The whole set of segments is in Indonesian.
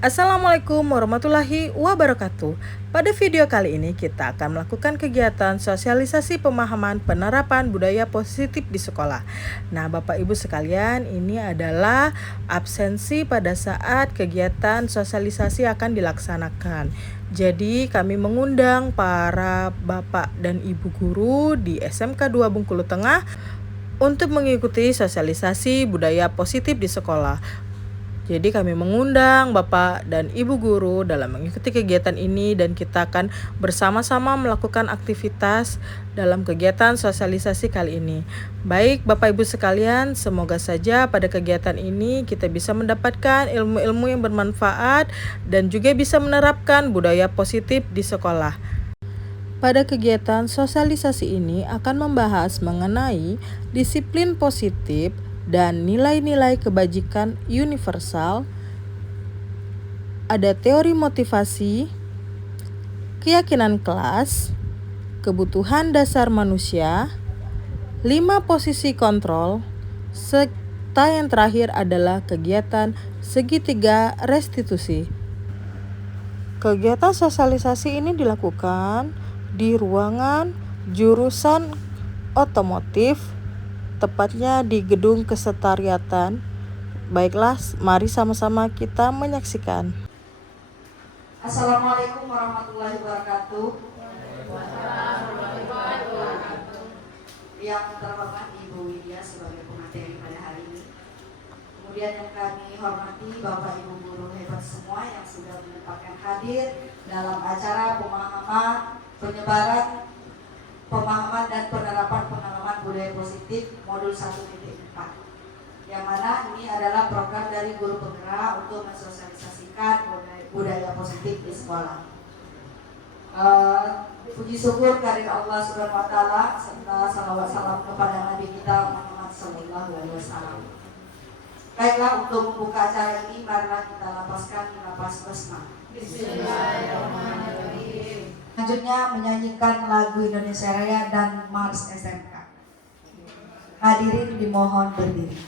Assalamualaikum warahmatullahi wabarakatuh. Pada video kali ini kita akan melakukan kegiatan sosialisasi pemahaman penerapan budaya positif di sekolah. Nah, Bapak Ibu sekalian, ini adalah absensi pada saat kegiatan sosialisasi akan dilaksanakan. Jadi, kami mengundang para Bapak dan Ibu guru di SMK 2 Bengkulu Tengah untuk mengikuti sosialisasi budaya positif di sekolah. Jadi kami mengundang Bapak dan Ibu guru dalam mengikuti kegiatan ini dan kita akan bersama-sama melakukan aktivitas dalam kegiatan sosialisasi kali ini. Baik Bapak Ibu sekalian, semoga saja pada kegiatan ini kita bisa mendapatkan ilmu-ilmu yang bermanfaat dan juga bisa menerapkan budaya positif di sekolah. Pada kegiatan sosialisasi ini akan membahas mengenai disiplin positif dan nilai-nilai kebajikan universal, ada teori motivasi, keyakinan kelas, kebutuhan dasar manusia, 5 posisi kontrol, serta yang terakhir adalah kegiatan segitiga restitusi. Kegiatan sosialisasi ini dilakukan di ruangan jurusan otomotif, tepatnya di Gedung Kesetariatan. Baiklah, mari sama-sama kita menyaksikan. Assalamualaikum warahmatullahi wabarakatuh. Yang terhormat Ibu Widya sebagai pemateri pada hari ini. Kemudian yang kami hormati Bapak Ibu guru hebat semua yang sudah menyempatkan hadir dalam acara penyebaran pemahaman dan penerapan pengalaman budaya positif modul 1.4, yang mana ini adalah program dari guru penggerak untuk mensosialisasikan budaya positif di sekolah. Puji syukur kehadirat Allah Subhanahu wa taala serta salawat salam kepada Nabi kita Muhammad sallallahu alaihi wasallam. Baiklah, untuk membuka acara ini marilah kita lapaskan nafas bersama. Bismillahirrahmanirrahim. Selanjutnya menyanyikan lagu Indonesia Raya dan Mars SMK. Hadirin dimohon berdiri.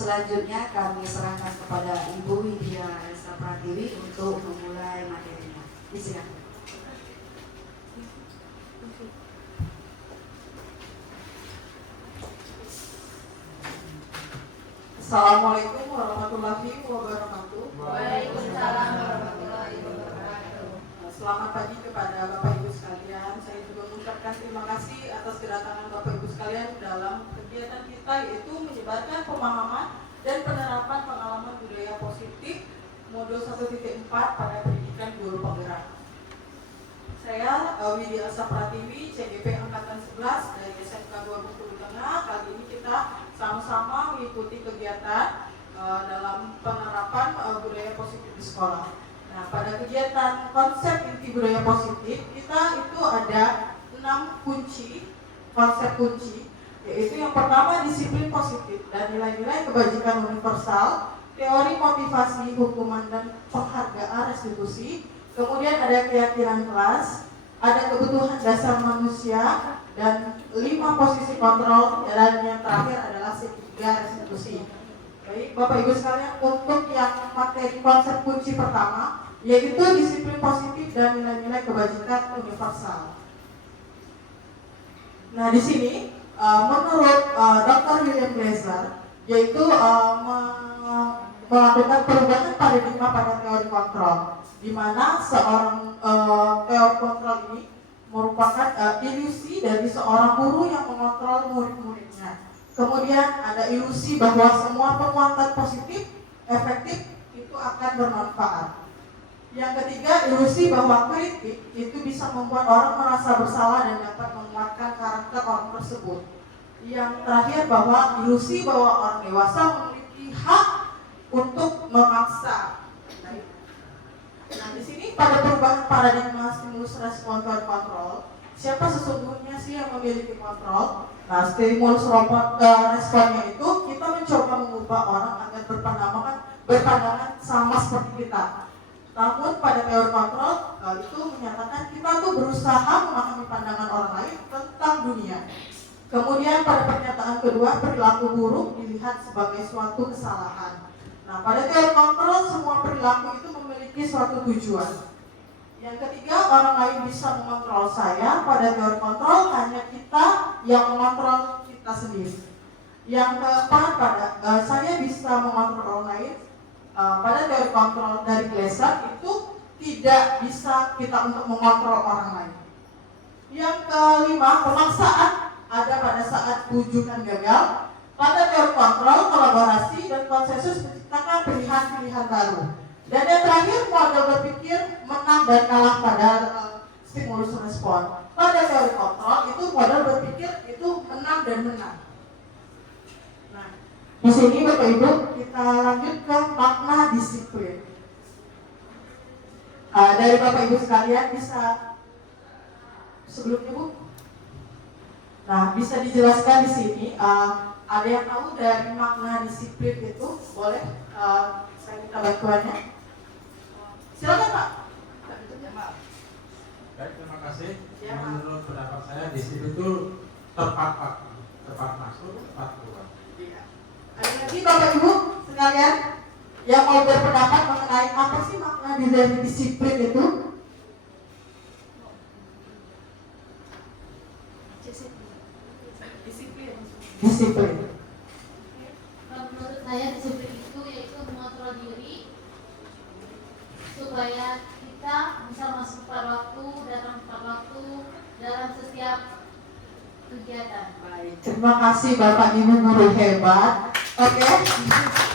Selanjutnya kami serahkan kepada Ibu Widya Elsa Pratiwi untuk memulai materinya. Disilakan. Assalamualaikum warahmatullahi wabarakatuh. Waalaikumsalam warahmatullahi wabarakatuh. Selamat pagi kepada Bapak Ibu sekalian. Saya juga mengucapkan terima kasih atas kedatangan Bapak Ibu sekalian dalam kegiatan kita, yaitu menyebarkan pemahaman dan penerapan pengalaman budaya positif modul 1.4 pada pendidikan guru penggerak. Saya Widya Elsa Pratiwi, CGP Angkatan 11 dari SMK 2 Bengkulu Tengah. Kali ini kita sama-sama mengikuti kegiatan dalam penerapan budaya positif di sekolah. Nah, pada kegiatan konsep inti budaya positif, kita itu ada 6 konsep kunci, yaitu yang pertama disiplin positif dan nilai-nilai kebajikan universal, teori motivasi, hukuman, dan penghargaan restitusi. Kemudian ada keyakinan kelas, ada kebutuhan dasar manusia, dan 5 posisi kontrol, dan yang terakhir adalah segitiga restitusi. Baik, Bapak Ibu sekalian, untuk yang materi konsep kunci pertama, yaitu disiplin positif dan nilai-nilai kebajikan universal. Nah, di sini menurut Dr. William Glaser, yaitu melakukan perubahan paradigma pada teori kontrol, di mana seorang teori kontrol ini merupakan ilusi dari seorang guru yang mengontrol murid-muridnya. Kemudian ada ilusi bahwa semua penguatan positif efektif itu akan bermanfaat. Yang ketiga, ilusi bahwa kritik itu bisa membuat orang merasa bersalah dan dapat menguatkan karakter orang tersebut. Yang terakhir, bahwa ilusi bahwa orang dewasa memiliki hak untuk memaksa. Nah, di sini pada perubahan paradigma stimulus respon kontrol, siapa sesungguhnya sih yang memiliki kontrol? Nah, stimulus responnya itu kita mencoba mengubah orang agar berpandangan sama seperti kita. Namun pada teori kontrol itu menyatakan kita tuh berusaha memahami pandangan orang lain tentang dunia. Kemudian pada pernyataan kedua, perilaku buruk dilihat sebagai suatu kesalahan. Nah, pada teori kontrol semua perilaku itu memiliki suatu tujuan. Yang ketiga, orang lain bisa mengontrol saya. Pada teori kontrol hanya kita yang mengontrol kita sendiri. Yang keempat, saya bisa mengontrol orang lain. Pada teori kontrol dari Glaser itu tidak bisa kita untuk mengontrol orang lain. Yang kelima, pemaksaan ada pada saat rujukan gagal. Pada teori kontrol, kolaborasi dan konsensus menciptakan pilihan-pilihan baru. Dan yang terakhir, model berpikir menang dan kalah pada stimulus respon. Pada teori kontrol itu model berpikir itu menang dan menang. Nah, di sini Bapak Ibu kita lanjut ke makna disiplin. Dari Bapak Ibu sekalian bisa sebelumnya Bu. Nah, bisa dijelaskan di sini. Ada yang tahu dari makna disiplin itu? Boleh saya minta bantuannya. Silakan Pak. Baik, terima kasih. Ya, menurut pendapat saya disiplin itu tepat masuk, tepat keluar. Iya. Ada lagi Bapak Ibu sekalian yang mau berpendapat mengenai apa sih makna dari disiplin itu? Disiplin. Menurut saya disiplin itu yaitu mengontrol diri supaya kita bisa masuk tepat waktu, datang tepat waktu dalam setiap kegiatan. Baik, terima kasih Bapak Ibu guru hebat. Oke,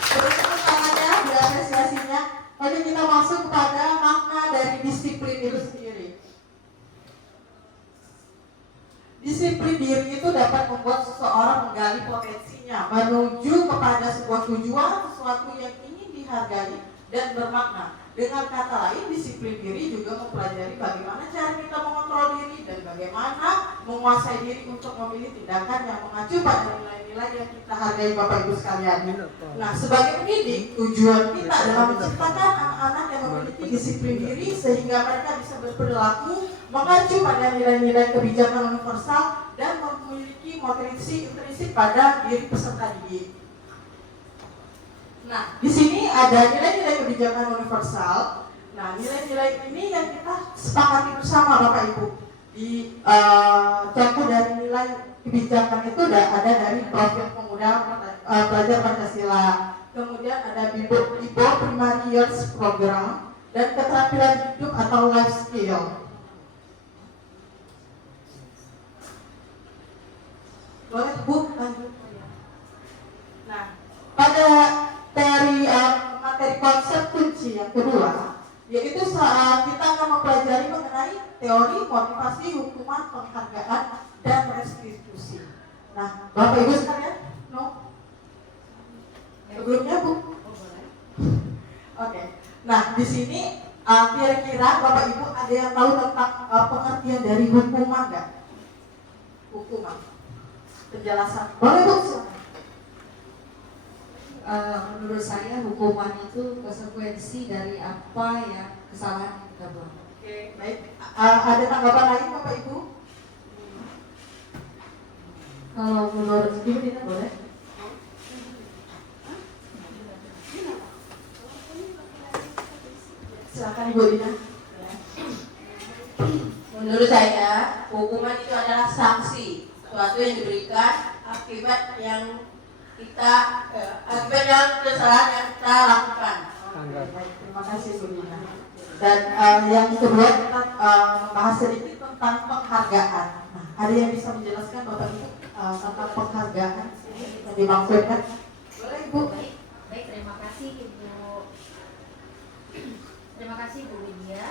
berikan tangannya, berapresiasinya. Oke, kita masuk pada makna dari disiplin itu sendiri. Disiplin diri itu dapat membuat seseorang menggali potensinya menuju kepada sebuah tujuan, sesuatu yang ingin dihargai dan bermakna. Dengan kata lain, disiplin diri juga mempelajari bagaimana cara kita mengontrol diri dan bagaimana menguasai diri untuk memilih tindakan yang mengacu pada nilai-nilai yang kita hargai Bapak Ibu sekalian. Nah, sebagai pendidik, tujuan kita adalah menciptakan anak-anak yang memiliki disiplin diri sehingga mereka bisa berperilaku mengacu pada nilai-nilai kebijakan universal dan memiliki motivasi intrinsik pada diri peserta didik. Nah, di sini ada nilai-nilai kebijakan universal. Nah, nilai-nilai ini yang kita sepakati bersama Bapak Ibu. Di contoh dari nilai kebijakan itu ada dari profil pemuda pelajar Pancasila, kemudian ada BIBO Primary Years Program, dan keterampilan hidup atau life skill. Boleh Bu, lanjut. Nah, pada materi konsep kunci yang kedua, yaitu kita akan mempelajari mengenai teori, motivasi, hukuman, penghargaan, dan restitusi. Nah, Bapak Ibu sekalian, sebelumnya Bu. Oke. Nah, di sini kira-kira Bapak Ibu ada yang tahu tentang pengertian dari hukuman nggak? Hukuman. Penjelasan. Boleh Bu? Menurut saya hukuman itu konsekuensi dari apa yang kesalahan yang kita buat. Oke, baik. Ada tanggapan lain Bapak Ibu? Kalau menurut Ibu Dina boleh? Silakan Ibu Dina. Menurut saya, hukuman itu adalah sanksi, suatu yang diberikan akibat yang kesalahan yang kita lakukan. Baik, terima kasih Bu Dina. Dan yang kedua kita membahas sedikit tentang penghargaan. Nah, ada yang bisa menjelaskan Bapak Ibu tentang penghargaan yang dimaksudkan? Boleh Ibu? Baik, terima kasih Ibu. Terima kasih Bu Widya.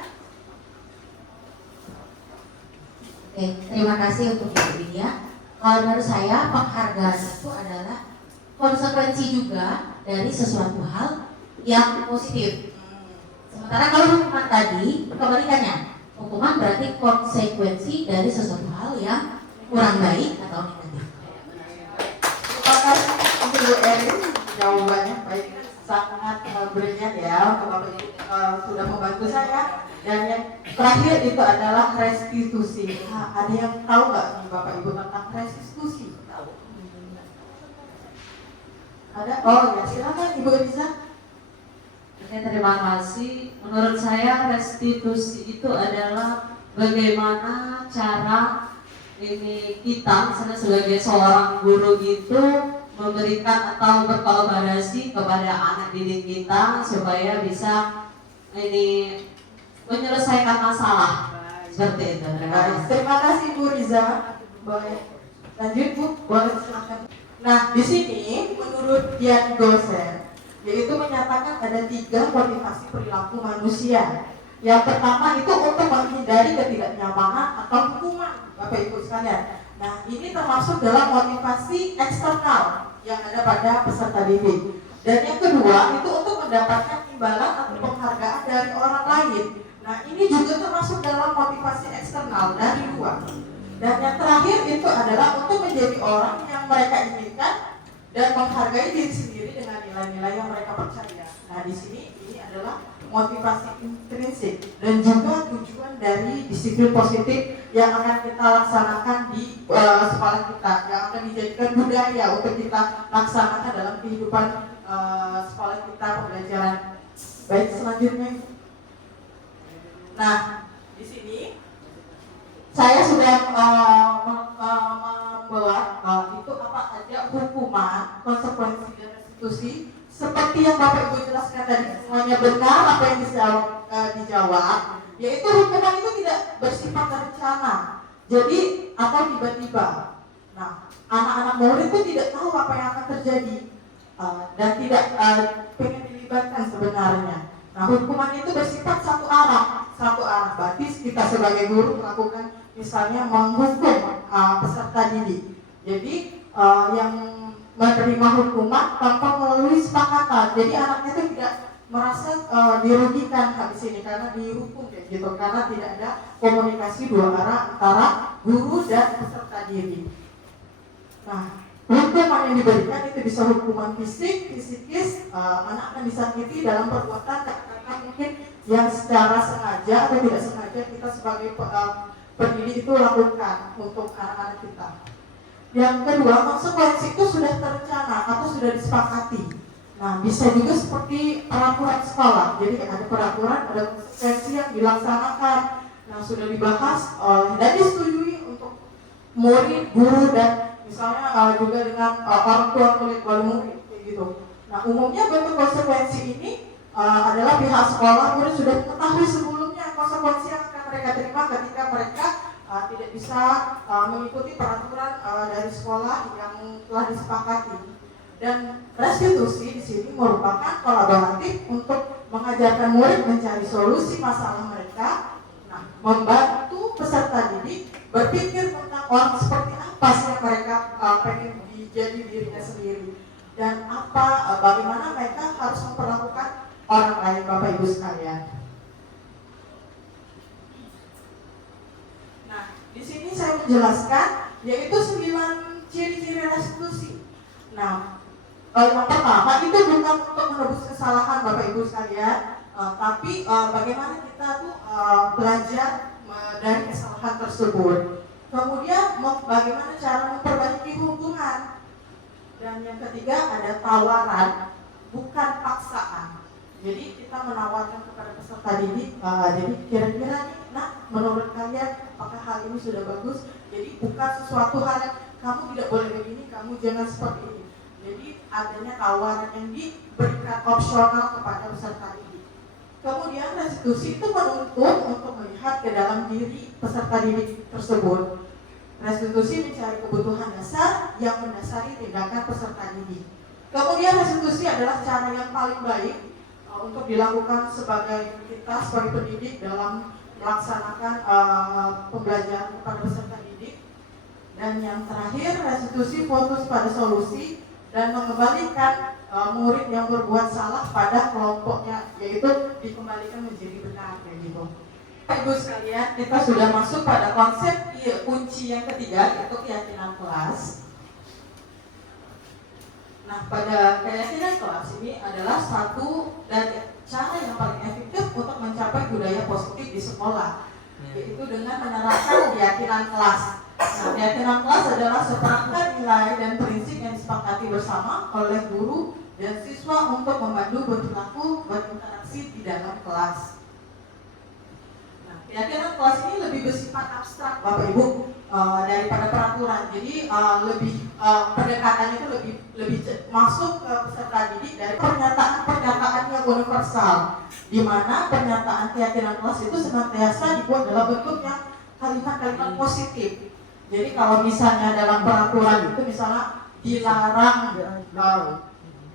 Oke, terima kasih untuk Ibu Widya. Kalau menurut saya, penghargaan itu adalah konsekuensi juga dari sesuatu hal yang positif. Sementara kalau hukuman tadi, kebalikannya. Hukuman berarti konsekuensi dari sesuatu hal yang kurang baik atau negatif. Terima kasih untuk Bu Erin, jawabannya baik, sangat brilian ya untuk Bapak Ibu sudah membantu saya. Dan yang terakhir itu adalah restitusi. Nah, ada yang tahu nggak nih Bapak Ibu tentang restitusi? Tahu? Ada? Oh ya, silakan Ibu Riza. Oke, terima kasih. Menurut saya restitusi itu adalah bagaimana cara kita misalnya sebagai seorang guru gitu memberikan atau berkolaborasi kepada anak didik kita supaya bisa menyelesaikan masalah. Seperti itu. Terima kasih Bu Riza. Boleh lanjut Bu, boleh silakan. Nah, di sini menurut Dian Dosen, yaitu menyatakan ada 3 motivasi perilaku manusia. Yang pertama itu untuk menghindari ketidaknyamanan atau hukuman, Bapak Ibu sekalian. Nah, ini termasuk dalam motivasi eksternal yang ada pada peserta didik. Dan yang kedua itu untuk mendapatkan imbalan atau penghargaan dari orang lain. Nah, ini juga termasuk dalam motivasi eksternal dari luar. Dan yang terakhir itu adalah untuk menjadi orang yang mereka inginkan dan menghargai diri sendiri dengan nilai-nilai yang mereka percaya. Nah, di sini ini adalah motivasi intrinsik dan juga tujuan dari disiplin positif yang akan kita laksanakan di sekolah kita, yang akan dijadikan budaya untuk kita laksanakan dalam kehidupan sekolah kita, pembelajaran. Baik, selanjutnya. Nah, di sini saya sudah membuat itu apa aja hukuman, konsekuensi dan restitusi. Seperti yang Bapak Ibu jelaskan tadi, semuanya benar apa yang dijawab, yaitu hukuman itu tidak bersifat terencana, jadi atau tiba-tiba. Nah, anak-anak murid itu tidak tahu apa yang akan terjadi dan tidak pengen dilibatkan sebenarnya. Nah, hukuman itu bersifat satu arah. Berarti kita sebagai guru melakukan misalnya menghukum peserta didik. Jadi yang menerima hukuman tanpa melalui kesepakatan. Jadi anaknya itu tidak merasa dirugikan habis ini karena dihukum kayak gitu, karena tidak ada komunikasi 2 arah antara guru dan peserta didik. Nah, hukuman yang diberikan itu bisa hukuman fisik, psikis, anak akan disakiti dalam perbuatan karena mungkin yang secara sengaja atau tidak sengaja kita sebagai pendidik itu lakukan untuk anak-anak kita. Yang kedua, konsekuensi itu sudah terencana atau sudah disepakati. Nah, bisa juga seperti peraturan sekolah. Jadi ada peraturan, ada konsekuensi yang dilaksanakan. Nah, sudah dibahas dan disetujui untuk murid, guru, dan misalnya juga dengan orang tua murid, wali murid, kayak gitu. Nah, umumnya bentuk konsekuensi ini adalah pihak sekolah murid sudah mengetahui sebelumnya konsekuensi yang akan mereka terima ketika mereka tidak bisa mengikuti peraturan dari sekolah yang telah disepakati. Dan restitusi di sini merupakan kolaboratif untuk mengajarkan murid mencari solusi masalah mereka, nah, membantu peserta didik berpikir tentang orang seperti apa sih yang mereka pengen jadi dirinya sendiri, dan bagaimana mereka harus memperlakukan orang lain, Bapak Ibu sekalian. Nah, di sini saya menjelaskan yaitu 9 ciri-ciri restitusi. Nah, yang pertama itu bukan untuk menebus kesalahan Bapak Ibu sekalian, tapi bagaimana kita tuh belajar dari kesalahan tersebut. Kemudian bagaimana cara memperbaiki hubungan. Dan yang ketiga ada tawaran, bukan paksaan. Jadi kita menawarkan kepada peserta didik, jadi kira-kira nih, nah menurut kalian apakah hal ini sudah bagus? Jadi bukan sesuatu hal yang kamu tidak boleh begini, kamu jangan seperti ini. Jadi adanya tawaran yang diberikan opsional kepada peserta didik. Kemudian restitusi itu menuntut untuk melihat ke dalam diri peserta didik tersebut. Restitusi mencari kebutuhan dasar yang mendasari tindakan peserta didik. Kemudian restitusi adalah cara yang paling baik untuk dilakukan sebagai kita sebagai pendidik dalam melaksanakan pembelajaran kepada peserta didik. Dan yang terakhir, restitusi fokus pada solusi dan mengembalikan murid yang berbuat salah pada kelompoknya, yaitu dikembalikan menjadi benar, kayak gitu. Ibu sekalian, kita sudah masuk pada konsep kunci yang ketiga, yaitu keyakinan kelas. Nah, pada keyakinan kelas ini adalah satu dari cara yang paling efektif untuk mencapai budaya positif di sekolah, yaitu dengan menerapkan keyakinan kelas. Nah, keyakinan kelas adalah seperangkat nilai dan prinsip yang disepakati bersama oleh guru dan siswa untuk memandu berperilaku berinteraksi di dalam kelas. Nah, keyakinan kelas ini lebih bersifat abstrak, Bapak Ibu, daripada peraturan. Jadi pendekatannya itu lebih masuk ke peserta didik dari pernyataan yang universal, di mana pernyataan keyakinan kelas itu senantiasa dibuat dalam bentuk yang kalimat-kalimat positif. Jadi kalau misalnya dalam peraturan itu misalnya dilarang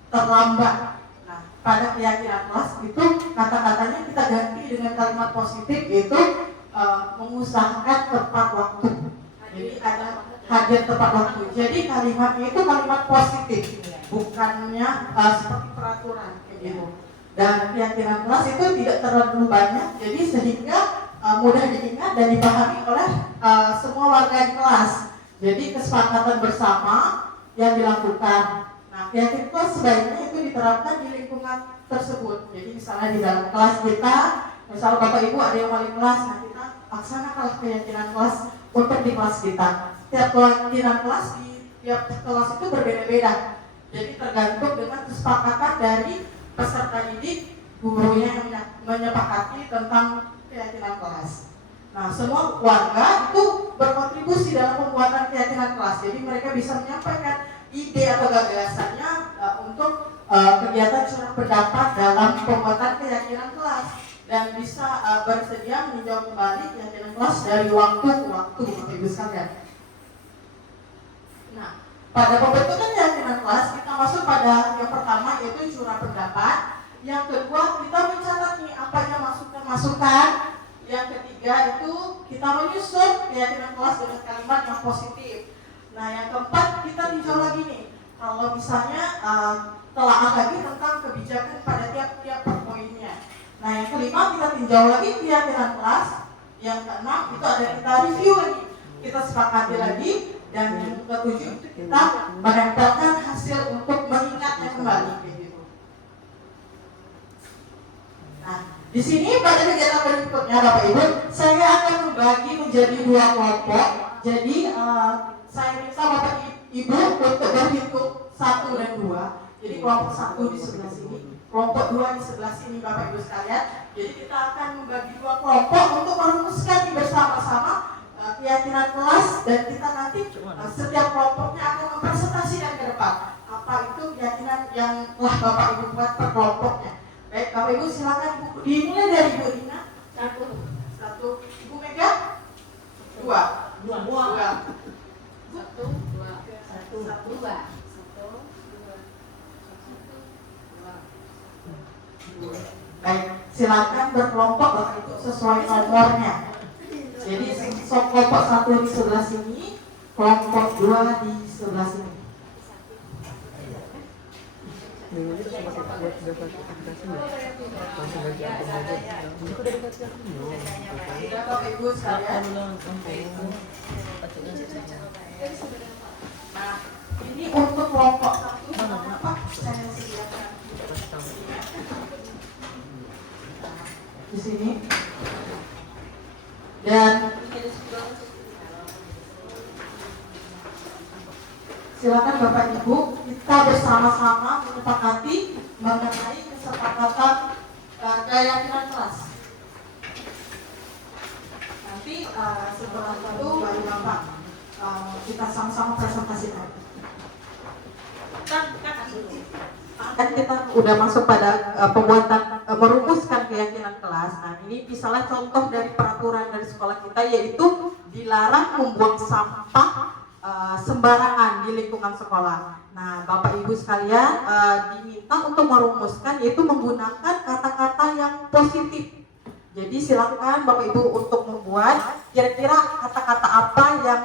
terlambat, nah pada keyakinan kelas itu kata-katanya kita ganti dengan kalimat positif, yaitu mengusahakan tepat waktu. Jadi ada hadir tepat waktu. Jadi kalimatnya itu kalimat positif, bukannya seperti peraturan gitu. Dan keyakinan kelas itu tidak terlalu banyak, jadi sehingga mudah diingat dan dipahami oleh semua warga di kelas. Jadi kesepakatan bersama yang dilakukan. Nah, keyakinan kelas sebaiknya itu diterapkan di lingkungan tersebut. Jadi misalnya di dalam kelas kita, misalnya Bapak Ibu ada yang wali kelas, nah kita laksanakan keyakinan kelas untuk di kelas kita. Setiap keyakinan kelas di tiap kelas itu berbeda-beda. Jadi tergantung dengan kesepakatan dari peserta didik, gurunya yang menyepakati tentang keyakinan kelas. Nah, semua warga itu berkontribusi dalam pembuatan keyakinan kelas. Jadi mereka bisa menyampaikan ide atau gagasannya untuk kegiatan curah pendapat dalam pembuatan keyakinan kelas, dan bisa bersedia meninjau kembali keyakinan kelas dari waktu ke waktu, Bapak Ibu sekalian. Nah, pada pembentukan keyakinan kelas kita masuk pada yang pertama, yaitu curah pendapat. Yang kedua, kita mencatat nih apa yang masukan. Yang ketiga itu kita menyusun keyakinan kelas dengan kalimat yang positif. Nah, yang keempat kita tinjau lagi nih, kalau misalnya telaah lagi tentang kebijakan pada tiap-tiap poinnya. Nah, yang kelima kita tinjau lagi keyakinan kelas. Yang keenam itu ada kita review lagi, kita sepakati lagi. Dan yang ketujuh itu kita menempelkan hasil untuk mengingatnya kembali. Nah, di sini pada kegiatan berikutnya Bapak Ibu, saya akan membagi menjadi 2 kelompok. Jadi saya minta Bapak Ibu untuk berhitung 1 dan 2. Jadi kelompok 1 di sebelah sini, kelompok 2 di sebelah sini Bapak Ibu sekalian. Jadi kita akan membagi 2 kelompok untuk merumuskan bersama-sama keyakinan kelas, dan kita nanti setiap kelompoknya akan mempresentasikan ke depan apa itu keyakinan yang telah Bapak Ibu buat per kelompoknya. Baik, Bapak Ibu silakan dimulai dari Ibu Rina. Satu. Ibu Mega? Dua. Baik, silakan berkelompok Bapak Ibu sesuai nomornya. Jadi kelompok 1 di sebelah sini, kelompok 2 di sebelah sini. Sudah Bapak Ibu sekalian. Nah, ini untuk kelompok 1 apa? Saya sediakan di sini. Dan silakan Bapak Ibu, kita bersama-sama menyepakati mengenai kesepakatan keyakinan kelas. Nanti setelah itu baru Bapak kita sama-sama presentasikan. Kan kita udah masuk pada pembuatan merumuskan keyakinan kelas. Nah, ini misalnya contoh dari peraturan dari sekolah kita, yaitu dilarang membuang sampah sembarangan di lingkungan sekolah. Nah, Bapak Ibu sekalian diminta untuk merumuskan, yaitu menggunakan kata-kata yang positif. Jadi silakan Bapak Ibu untuk membuat kira-kira kata-kata apa yang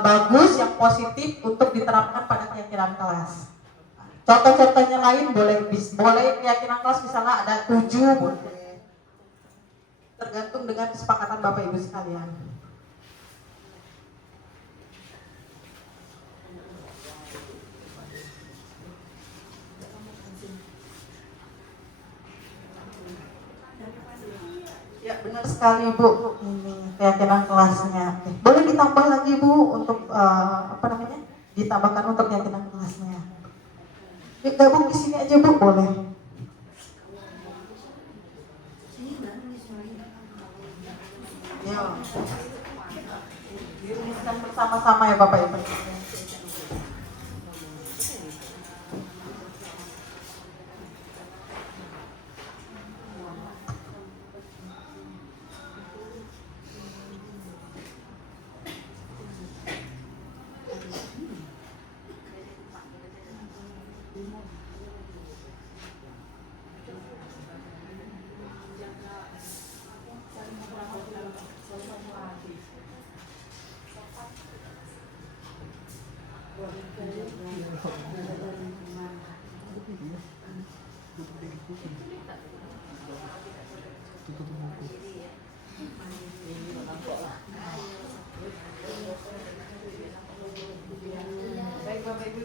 bagus, yang positif untuk diterapkan pada keyakinan kelas. Contoh-contohnya lain boleh keyakinan kelas misalnya ada 7, boleh. Tergantung dengan kesepakatan Bapak Ibu sekalian. Ya, benar sekali Bu. Ini keyakinan kelasnya. Boleh ditambah lagi Bu untuk ditambahkan untuk keyakinan kelasnya. Gabung di sini aja Bu, boleh. Ya. Dirumuskan bersama-sama ya Bapak Ibu. Baik Bapak Ibu.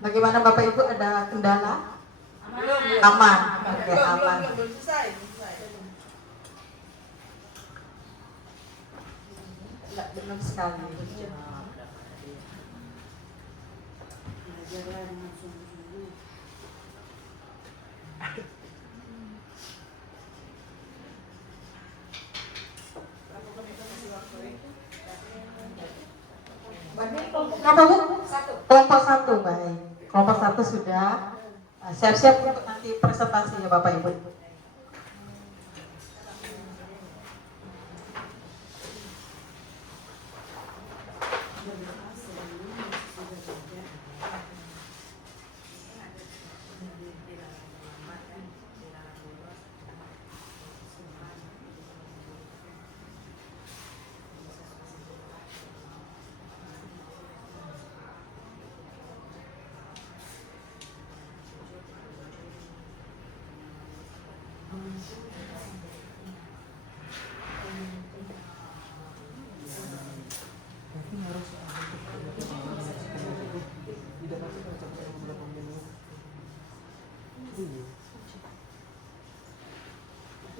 Bagaimana Bapak Ibu, ada kendala? Aman. Oke, aman. Belum selesai. Ya, benar sekali. Kenapa Bu? Kelompok 1, baik. Kelompok 1 sudah siap-siap untuk nanti presentasi ya Bapak Ibu.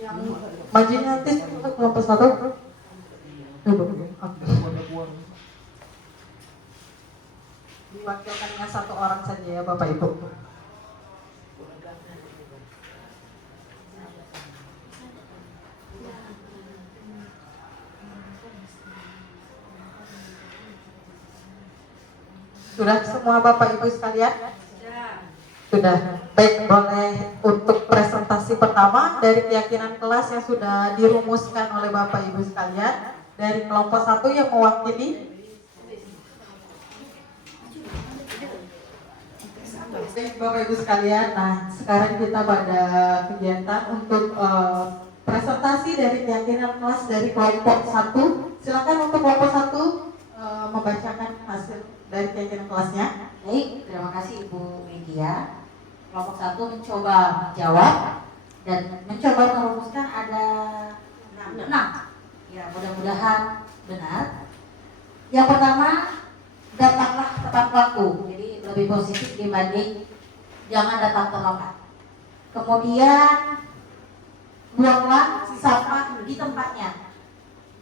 Yang maju nanti untuk kelompok 1. umur. Diwakilkan dengan satu orang saja ya Bapak Ibu. Sudah semua Bapak Ibu sekalian? Sudah. Baik, boleh untuk presentasi pertama dari keyakinan kelas yang sudah dirumuskan oleh Bapak Ibu sekalian dari kelompok 1 yang mewakili. Baik, Bapak Ibu sekalian, nah sekarang kita pada kegiatan untuk presentasi dari keyakinan kelas dari kelompok 1. Silakan untuk kelompok 1 membacakan hasil dari keyakinan kelasnya. Baik, terima kasih Ibu Media. Kelompok 1 mencoba menjawab dan mencoba merumuskan ada 6. Ya, mudah-mudahan benar. Yang pertama, datanglah tepat waktu. Jadi lebih positif dibanding jangan datang terlambat. Kemudian buanglah sampah di tempatnya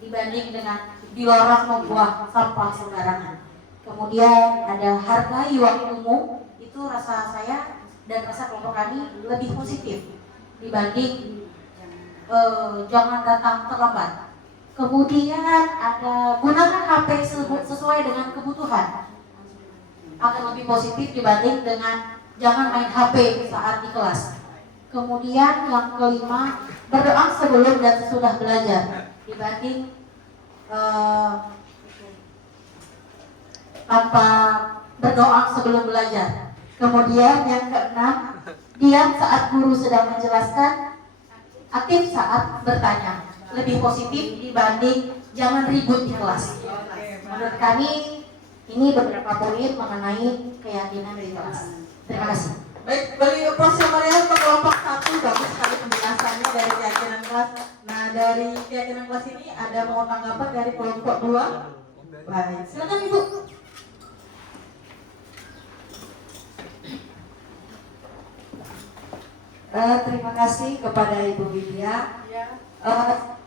dibanding dengan di lorong membuang sampah sembarangan. Kemudian ada hargai waktumu, itu rasa saya dan rasa kelompok kami lebih positif dibanding jangan datang terlambat. Kemudian ada gunakan HP sesuai dengan kebutuhan, akan lebih positif dibanding dengan jangan main HP saat di kelas. Kemudian yang kelima, berdoa sebelum dan sesudah belajar dibanding tanpa berdoa sebelum belajar. Kemudian yang keenam, diam saat guru sedang menjelaskan, aktif saat bertanya. Lebih positif dibanding jangan ribut di kelas. Menurut kami ini beberapa poin mengenai keyakinan di kelas. Terima kasih. Baik, beri aplaus yang meriah untuk kelompok 1. Bagus sekali penjelasannya dari keyakinan kelas. Nah, dari keyakinan kelas ini ada mau tanggapan dari kelompok 2? Baik, silakan Ibu. Terima kasih kepada Ibu Widya.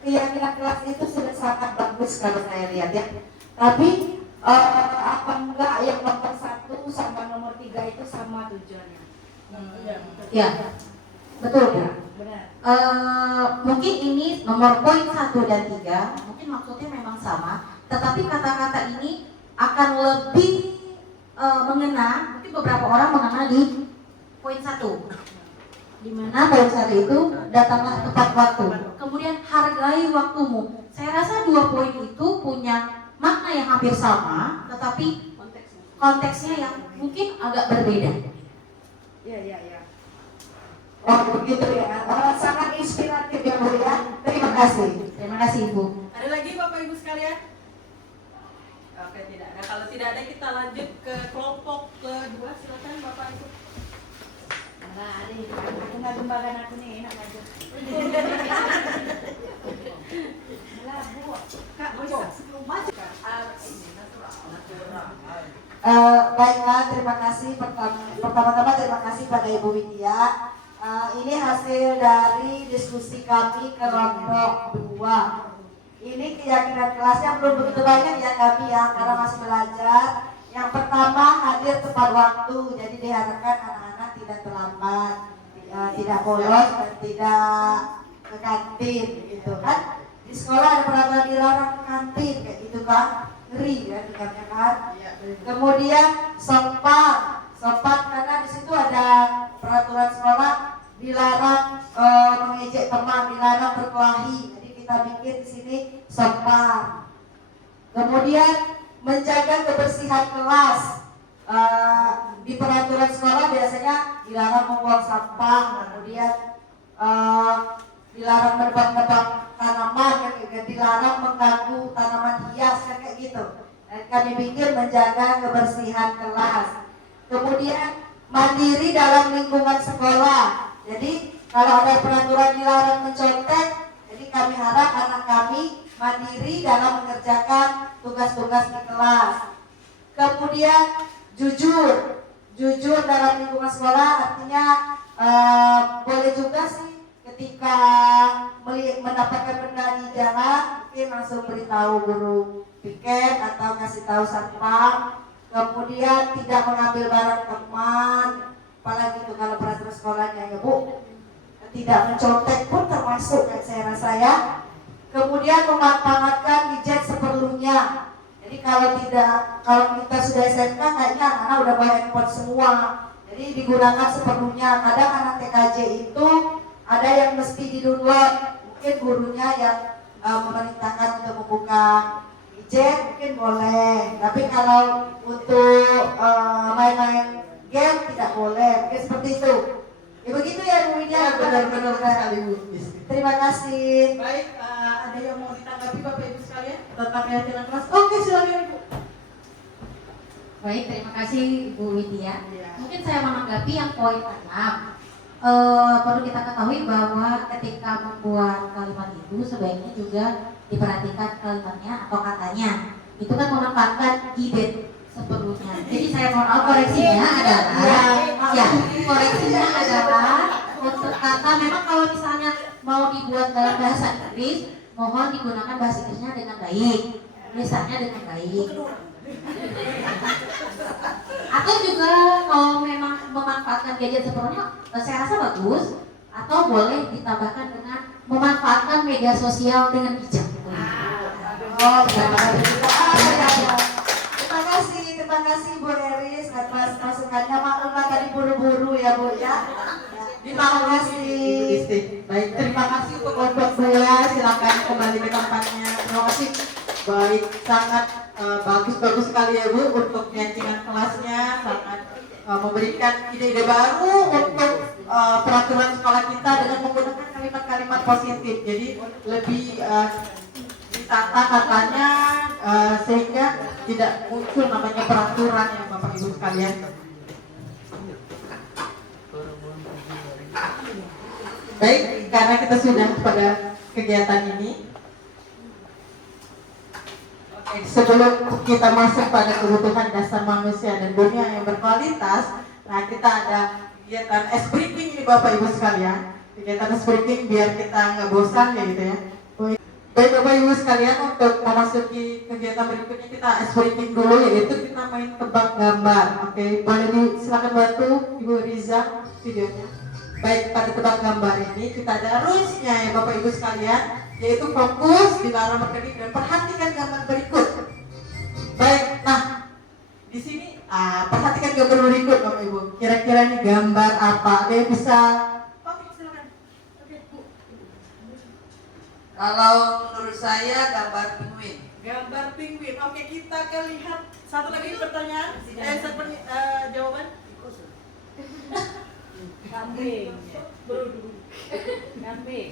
Keyakinan kelas itu sudah sangat bagus kalau saya lihat ya. Tapi apa enggak yang nomor 1 sama nomor 3 itu sama tujuannya? Ya, betul Bu. Benar. Mungkin ini nomor poin 1 dan 3 mungkin maksudnya memang sama, tetapi kata-kata ini akan lebih mengena. Mungkin beberapa orang mengena di poin 1, di mana poin 1 itu datanglah tepat waktu. Kemudian hargai waktumu. Saya rasa 2 poin itu punya makna yang hampir sama, tetapi konteksnya yang mungkin agak berbeda. Iya. Oh begitu ya. Sangat inspiratif ya Bu ya. Terima kasih. Terima kasih Ibu. Ada lagi Bapak Ibu sekalian? Oke, tidak ada. Kalau tidak ada kita lanjut ke kelompok kedua. Silakan Bapak Ibu. Nah, ini gembaran aku nih enak lanjut. Lah, Bu. Kak, bisa sebelum maju. Baiklah, terima kasih. Pertama-tama terima kasih pada Ibu Widya. Ini hasil dari diskusi kami kelompok 2. Ini keyakinan kelasnya belum begitu banyak ya kami ya, karena masih belajar. Yang pertama, hadir tepat waktu. Jadi diharapkan anak-anak tidak terlambat, tidak bolos dan tidak ke kantin gitu kan. Di sekolah ada peraturan dilarang ke kantin kayak gitu kan. Ngeri ya dengarnya kan. Kemudian sopan karena di situ ada peraturan sekolah dilarang mengejek teman, dilarang berkelahi. Jadi kita bikin di sini sopan. Kemudian menjaga kebersihan kelas. Di peraturan sekolah biasanya dilarang membuang sampah, kemudian dilarang menebang-nebang tanaman, dilarang mengganggu tanaman hias kayak gitu. Dan kami bikin menjaga kebersihan kelas. Kemudian mandiri dalam lingkungan sekolah. Jadi kalau ada peraturan dilarang mencontek, jadi kami harap anak kami mandiri dalam mengerjakan tugas-tugas di kelas. Kemudian jujur dalam lingkungan sekolah, artinya boleh juga sih ketika mendapatkan benda di jalan mungkin langsung beritahu guru piket atau kasih tahu satpam, kemudian tidak mengambil barang teman, apalagi itu kalau peraturan sekolahnya ya Bu, tidak mencontek pun termasuk saya rasa ya. Kemudian memanfaatkan gadget seperlunya. Jadi kalau kita sudah SMK kayaknya anak-anak udah bawa handphone semua. Jadi digunakan seperlunya. Kadang anak TKJ itu ada yang mesti di-download. Mungkin gurunya yang memerintahkan untuk membuka gadget mungkin boleh. Tapi kalau untuk main-main game tidak boleh. Mungkin seperti itu. Ya begitu ya Bu Widya. Benar-benar sekali Bu. Terima kasih. Baik, ada yang mau ditanggapi Bapak Ibu sekalian tentang keyakinan kelas? Oke, silakan Ibu. Baik, terima kasih Ibu Widya. Mungkin saya menanggapi yang poin 6. Perlu kita ketahui bahwa ketika membuat kalimat itu sebaiknya juga diperhatikan kalimatnya atau katanya. Itu kan memanfaatkan ide seperlunya. Jadi saya mohon maaf, koreksinya adalah untuk kata memang kalau misalnya mau dibuat dalam bahasa Inggris, mohon digunakan bahasa Inggrisnya dengan baik, misalnya dengan baik. Atau juga kalau memang memanfaatkan gadget seperlunya, saya rasa bagus. Atau boleh ditambahkan dengan memanfaatkan media sosial dengan bijak. Terima kasih Bu Eris atas masukannya. Maklumlah tadi buru-buru ya Bu ya. Terima kasih. Baik, terima kasih untuk kelompok 2. Silakan kembali ke tempatnya. Terima kasih. Baik, sangat bagus sekali ya Bu untuk keyakinan kelasnya, sangat memberikan ide-ide baru untuk peraturan sekolah kita dengan menggunakan kalimat-kalimat positif. Jadi lebih ditata katanya sehingga tidak muncul namanya peraturan ya Bapak Ibu sekalian. Baik, karena kita sudah pada kegiatan ini, sebelum kita masuk pada kebutuhan dasar manusia dan dunia yang berkualitas, nah kita ada kegiatan ice breaking ini Bapak Ibu sekalian. Kegiatan ice breaking biar kita nggak bosan ya gitu ya. Baik Bapak Ibu sekalian, untuk memasuki kegiatan berikutnya kita ice breaking dulu, yaitu kita main tebak gambar. Oke, boleh silakan bantu Ibu Riza videonya. Baik, pada tebak gambar ini kita ada rulesnya ya Bapak Ibu sekalian, yaitu fokus, dilarang berkedip dan perhatikan gambar berikut. Baik, nah di sini perhatikan gambar berikut Bapak Ibu. Kira-kira ini gambar apa? Dia bisa. Oke, silakan. Oke, Bu. Kalau menurut saya gambar penguin. Gambar penguin. Oke, kita akan lihat satu lagi pertanyaan. Jawaban. Kambing. Kambing.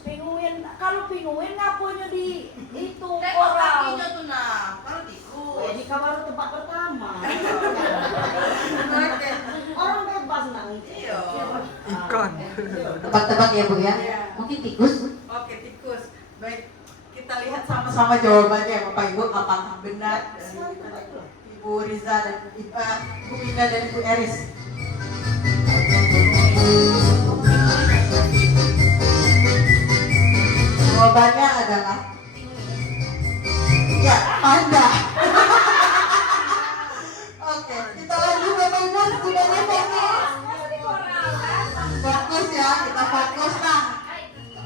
Penguin. Kalau penguin ngapunya di itu orang. Kakinya tuh nah, kalau tikus. Ini kamar tempat pertama. Orang bebas nanti. Iya. Ikan. Tebak-tebak ya Bu ya. Mungkin tikus. Oke, tikus. Baik, kita lihat sama-sama jawabannya Bapak Ibu, apakah benar dari Ibu Riza dan Ibu Ina dan Ibu Eris. Jawabannya adalah ya, panda. Oke, kita lanjut Bapak Ibu. Fokus ya, kita fokus nah.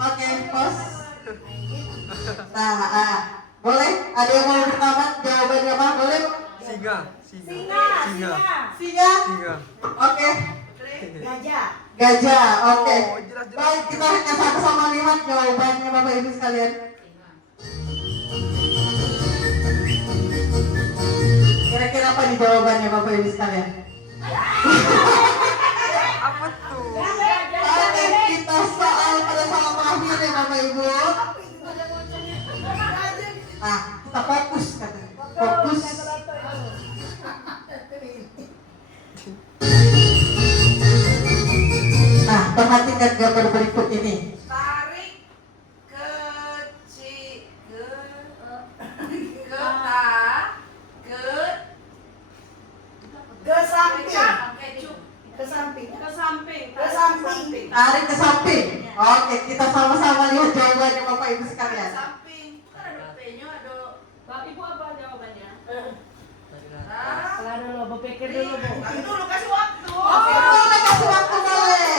Oke, pos. Nah, boleh? Ada yang mau pertama? Jawabannya apa? Boleh? Singa. Singa. Oke. Gajah. Oke. Baik, kita hanya sama-sama lihat jawabannya Bapak Ibu sekalian. Kira-kira apa nih jawabannya Bapak Ibu sekalian? Apa tuh? Oke, kita pada soal terakhir ya Bapak Ibu. Nah, kita fokus katanya. Fokus. Nah, perhatikan gambar berikut ini. Tarik Tarik ke samping. Oke, kita sama-sama lihat jawabannya Bapak Ibu sekalian. samping. Kan ada P-nya, ada Setelah dulu, berpikir dulu, Bu. Tapi dulu kasih waktu. Oke, boleh kasih waktu boleh.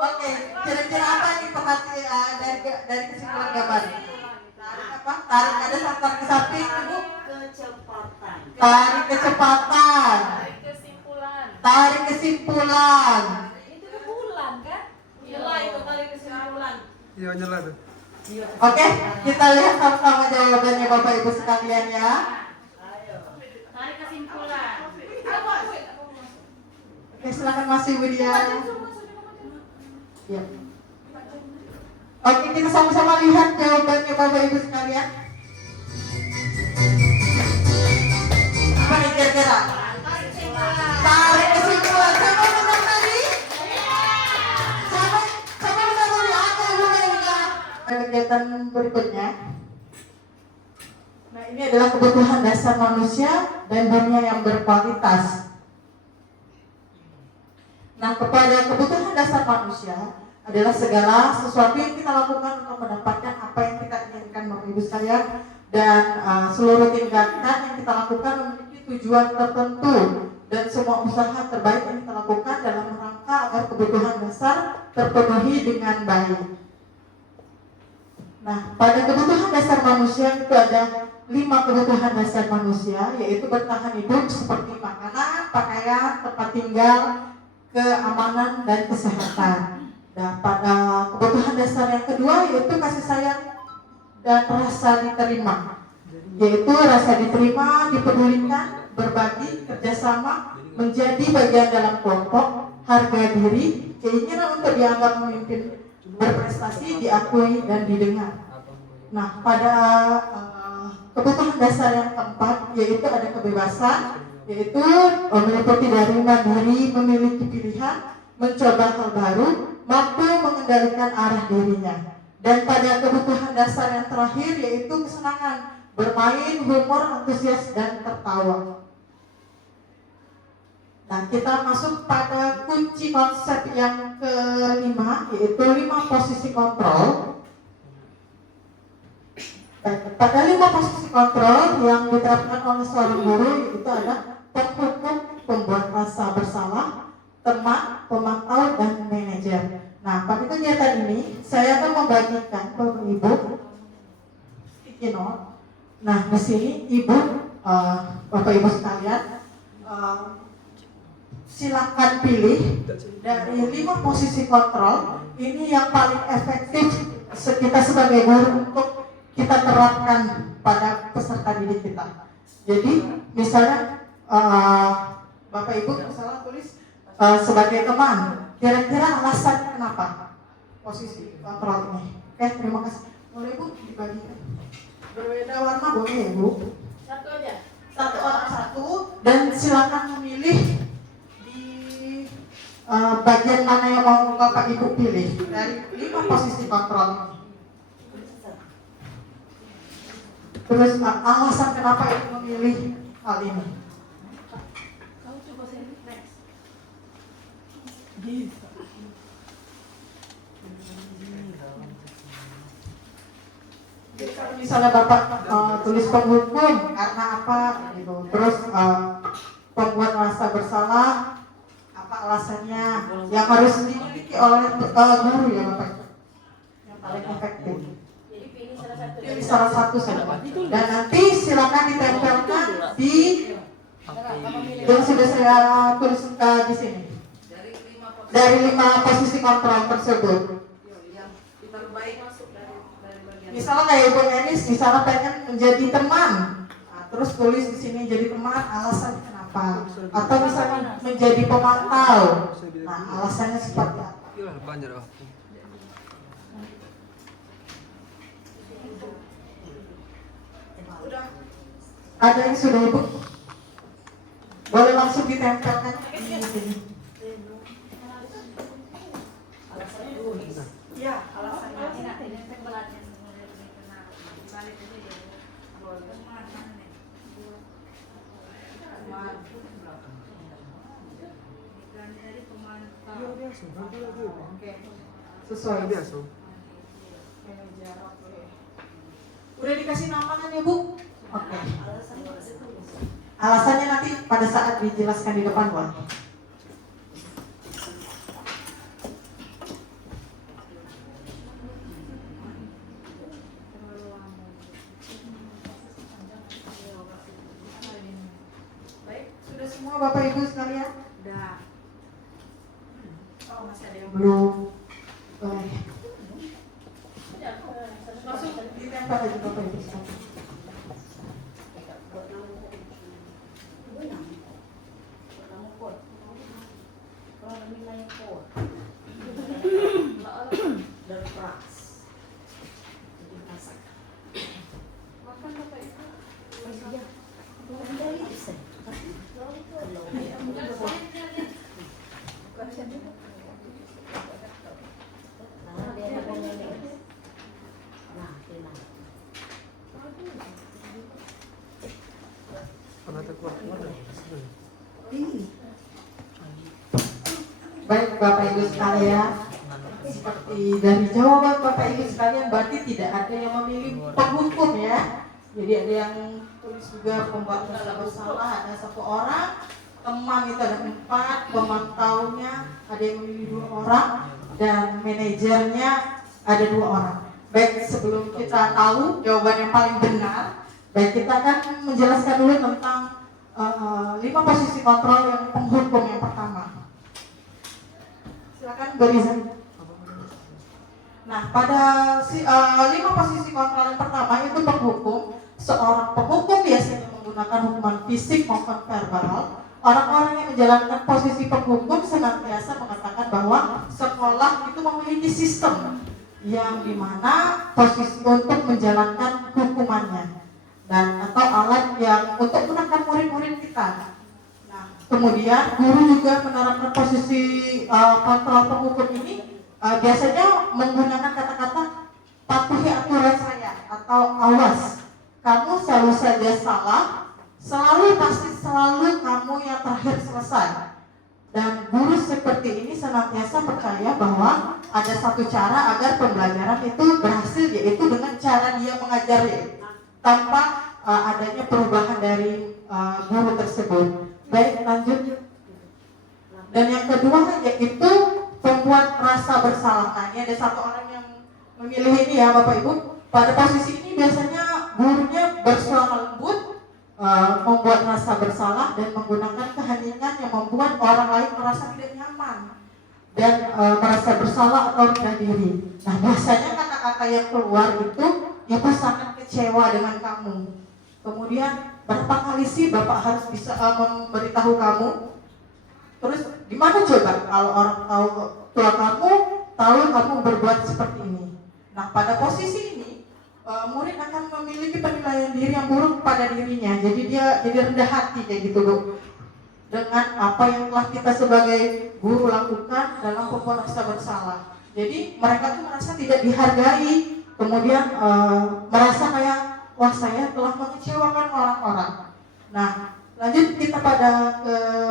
Oke, kira-kira apa nih dari kesimpulan gambar? Tarik apa? Tarik ada tarik ke samping, Ibu. Kecepatan. Tarik kecepatan. Tarik kesimpulan. Itu kesimpulan kan? Iyalah itu kali kesimpulan. Iya nyala tuh. Oke, kita lihat sama-sama jawabannya Bapak Ibu sekalian ya. Tarik kesimpulan. Oke, silakan Mas Ibu dia. Ya. Oke, kita sama-sama lihat jawabannya Bapak Ibu sekalian. Apa nih kira-kira? Tarik kesimpulan. Siapa yang benar tadi? Siapa benar tadi? Aku Ibu Melika. Kegiatan berikutnya. Nah, ini adalah kebutuhan dasar manusia dan dunia yang berkualitas. Nah, kepada kebutuhan dasar manusia adalah segala sesuatu yang kita lakukan untuk mendapatkan apa yang kita inginkan, Bapak Ibu sekalian, dan seluruh tindakan yang kita lakukan memiliki tujuan tertentu dan semua usaha terbaik yang kita lakukan dalam rangka agar kebutuhan dasar terpenuhi dengan baik. Nah, pada kebutuhan dasar manusia itu ada 5 kebutuhan dasar manusia, yaitu bertahan hidup seperti makanan, pakaian, tempat tinggal, keamanan, dan kesehatan. Dan pada kebutuhan dasar yang kedua yaitu kasih sayang dan rasa diterima, yaitu rasa diterima, dipedulikan, berbagi, kerjasama, menjadi bagian dalam kelompok, harga diri, keinginan untuk dianggap memimpin, berprestasi, diakui, dan didengar. Nah, pada kebutuhan dasar yang keempat yaitu ada kebebasan, yaitu meliputi dari mandiri, memiliki pilihan, mencoba hal baru, mampu mengendalikan arah dirinya. Dan pada kebutuhan dasar yang terakhir yaitu kesenangan, bermain, humor, antusias, dan tertawa. Nah, kita masuk pada kunci konsep yang kelima, yaitu 5 posisi kontrol. Pada 5 posisi kontrol yang diterapkan oleh seorang guru yaitu ada penghukum, pembuat rasa bersalah, teman, pemantau, dan manajer. Nah, pada kegiatan ini saya akan membagikan Bapak Ibu sticky note. Nah, di sini Ibu, Bapak Ibu sekalian, silakan pilih dari 5 posisi kontrol ini yang paling efektif kita sebagai guru untuk kita terapkan pada peserta didik kita. Jadi, misalnya Bapak Ibu misalnya tulis sebagai teman, kira-kira alasan kenapa posisi kontrol ini. Oke, terima kasih. Boleh Bu dibagikan? Berbeda warna boleh ya Bu? Satu aja. Satu orang satu, dan silakan memilih di bagian mana yang mau Bapak Ibu pilih dari 5 posisi kontrol ini. Terus alasan kenapa Ibu memilih hal ini? Jadi kalau misalnya Bapak tulis penghukum karena apa gitu, terus pembuat rasa bersalah apa alasannya, yang harus dimiliki oleh guru ya Bapak, yang paling efektif. Jadi pilih salah satu. Pilih salah satu saja. Dan nanti silakan ditempelkan di yang sudah saya tulis di sini. Dari 5 posisi kontrol tersebut. Misalnya kayak Ibu Enis, misalnya pengen menjadi teman, nah, terus tulis di sini jadi teman, alasannya kenapa? Atau misalnya menjadi pemantau, nah alasannya seperti apa? Ada yang sudah Ibu? Boleh langsung ditempelkan di sini. Iya, alasannya. Sesuai biasa. Udah dikasih nama kan ya Bu? Oke. Alasannya nanti pada saat dijelaskan di depan, boleh. Baik, sudah semua Bapak Ibu sekalian? Udah. Oh, masih ada yang belum. Boleh. Langsung ditempel aja Bapak Ibu sekalian. Baik Bapak Ibu sekalian, seperti dari jawaban Bapak Ibu sekalian berarti tidak ada yang memilih penghukum ya. Jadi ada yang tulis juga pembuat merasa bersalah ada 1 orang, teman itu ada 4, pemantaunya ada yang memilih 2 orang, dan manajernya ada 2 orang. Baik, sebelum kita tahu jawaban yang paling benar, baik kita akan menjelaskan dulu tentang 5 posisi kontrol yang penghukum yang pertama. Silakan Beriza. Nah, pada 5 posisi kontrol yang pertama itu penghukum. Seorang penghukum biasanya menggunakan hukuman fisik maupun verbal. Orang-orang yang menjalankan posisi penghukum senantiasa mengatakan bahwa sekolah itu memiliki sistem yang dimana posisi untuk menjalankan hukumannya dan atau alat yang untuk menekan murid-murid kita. Kemudian guru juga menerapkan posisi kontrol penghukum ini biasanya menggunakan kata-kata patuhi aturan saya atau awas, kamu selalu saja salah, pasti selalu kamu yang terakhir selesai. Dan guru seperti ini senantiasa percaya bahwa ada satu cara agar pembelajaran itu berhasil, yaitu dengan cara dia mengajari tanpa adanya perubahan dari guru tersebut. Baik, lanjut. Dan yang kedua yaitu pembuat rasa bersalah. Nah, ini ada 1 orang yang memilih ini ya Bapak Ibu. Pada posisi ini biasanya gurunya bersuara lembut, membuat rasa bersalah dan menggunakan keheningan yang membuat orang lain merasa tidak nyaman dan merasa bersalah atau rendah diri. Nah, biasanya kata-kata yang keluar itu sangat kecewa dengan kamu. Kemudian berapa kali sih Bapak harus bisa memberitahu kamu? Terus gimana coba kalau orang tua kamu tahu kamu berbuat seperti ini? Nah, pada posisi ini murid akan memiliki penilaian diri yang buruk pada dirinya. Jadi dia jadi rendah hati kayak gitu, Bu. Dengan apa yang telah kita sebagai guru lakukan dalam pembuat rasa bersalah. Jadi mereka tuh merasa tidak dihargai, kemudian merasa kayak wah saya telah mengecewakan orang-orang. Nah, lanjut kita pada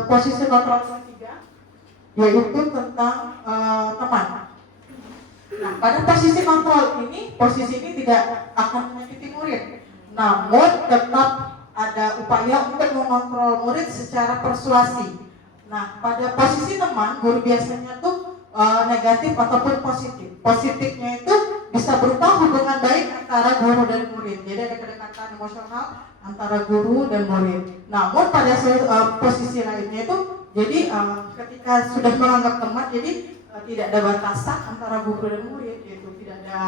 posisi kontrol yang ketiga, yaitu tentang teman. Nah, pada posisi kontrol ini, posisi ini tidak akan menyakiti murid, namun tetap ada upaya untuk mengontrol murid secara persuasi. Nah, pada posisi teman, guru biasanya tuh negatif ataupun positif. Positifnya itu bisa berupa hubungan baik antara guru dan murid. Jadi ada kedekatan emosional antara guru dan murid. Namun pada posisi lainnya itu, jadi ketika sudah menganggap teman, jadi tidak ada batasan antara guru dan murid, gitu. Tidak ada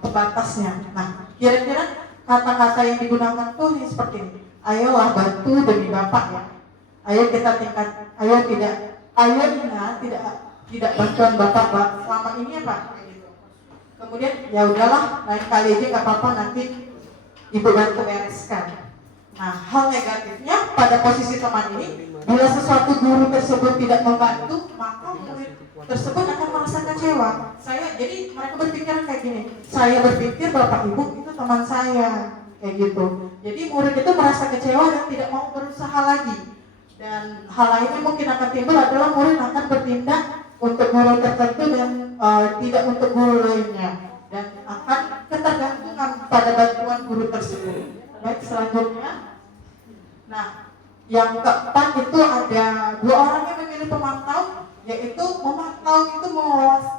pembatasnya. Nah, kira-kira kata-kata yang digunakan tuh seperti ini. Ayolah bantu demi Bapak ya. Ayo kita tingkat. Ayo ingat tidak bantuan Bapak selama ini ya Pak. Gitu. Kemudian ya udahlah, lain kali aja nggak apa-apa, nanti Ibu bantu bereskan. Nah, hal negatifnya pada posisi teman ini, bila sesuatu guru tersebut tidak membantu, maka murid tersebut akan merasa kecewa. Jadi mereka berpikir kayak gini, saya berpikir Bapak Ibu itu teman saya, kayak gitu. Jadi murid itu merasa kecewa dan tidak mau berusaha lagi. Dan hal lainnya mungkin akan timbul adalah murid akan bertindak untuk guru tertentu dan tidak untuk guru lainnya, dan akan ketergantungan pada bantuan guru tersebut. Baik, selanjutnya Nah, yang keempat itu ada 2 orang yang memilih pemantau, yaitu memantau itu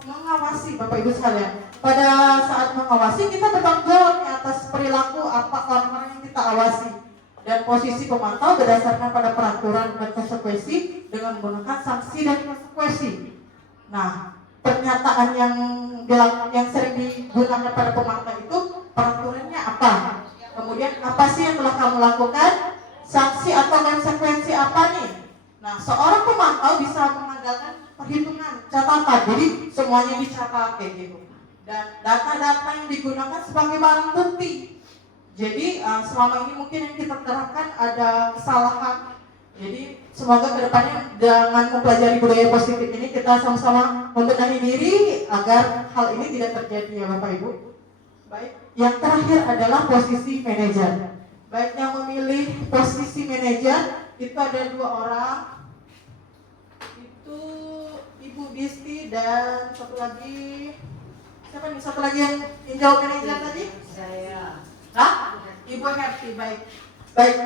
mengawasi Bapak Ibu sekalian. Pada saat mengawasi kita bertanggung jawab atas perilaku apa orang-orang yang kita awasi. Dan posisi pemantau berdasarkan pada peraturan dan konsekuensi dengan menggunakan sanksi dan konsekuensi. Nah, pernyataan yang sering digunakan pada pemantau itu peraturannya apa? Kemudian apa sih yang telah kamu lakukan? Sanksi atau konsekuensi apa nih? Nah, seorang pemantau bisa mengandalkan perhitungan, catatan. Jadi semuanya dicatat kayak gitu. Dan data-data yang digunakan sebagai barang bukti. Jadi selama ini mungkin yang kita terapkan ada kesalahan. Jadi semoga kedepannya dengan mempelajari budaya positif ini kita sama-sama membenahi diri agar hal ini tidak terjadi ya Bapak Ibu. Baik, yang terakhir adalah posisi manajer. Baik, yang memilih posisi manajer itu ada 2 orang. Itu Ibu Disti dan satu lagi, siapa nih? Satu lagi yang jawab manajer tadi? Saya. Hah? Ibu Herti, baik. Baik,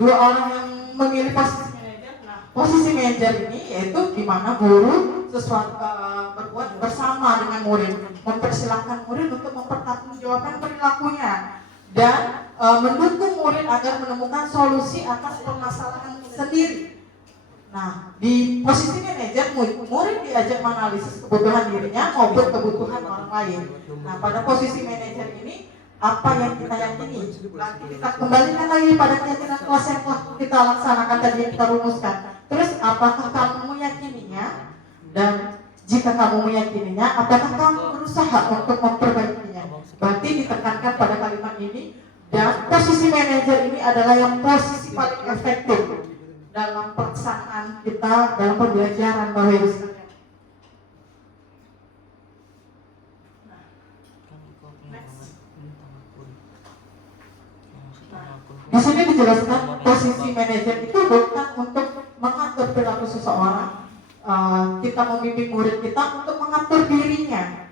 2 orang yang memilih posisi manajer. Nah, posisi manajer ini yaitu di mana guru berbuat bersama dengan murid, mempersilahkan murid untuk mempertanggungjawabkan perilakunya dan mendukung murid agar menemukan solusi atas permasalahan sendiri. Nah, di posisi manajer, murid diajak menganalisis kebutuhan dirinya maupun kebutuhan orang lain. Nah, pada posisi manajer ini, apa yang kita yakini? Nanti kita kembalikan lagi pada keyakinan kelas yang telah kita laksanakan tadi yang kita rumuskan. Terus, apakah kamu meyakininya? Dan jika kamu meyakininya, apakah kamu berusaha untuk memperbaikinya? Berarti ditekankan pada kalimat ini. Dan posisi manajer ini adalah yang posisi paling efektif dalam pelaksanaan kita dalam pembelajaran Bapak Ibu sekalian. Di sini dijelaskan posisi manajer itu bukan untuk mengatur perilaku seseorang. Kita membimbing murid kita untuk mengatur dirinya.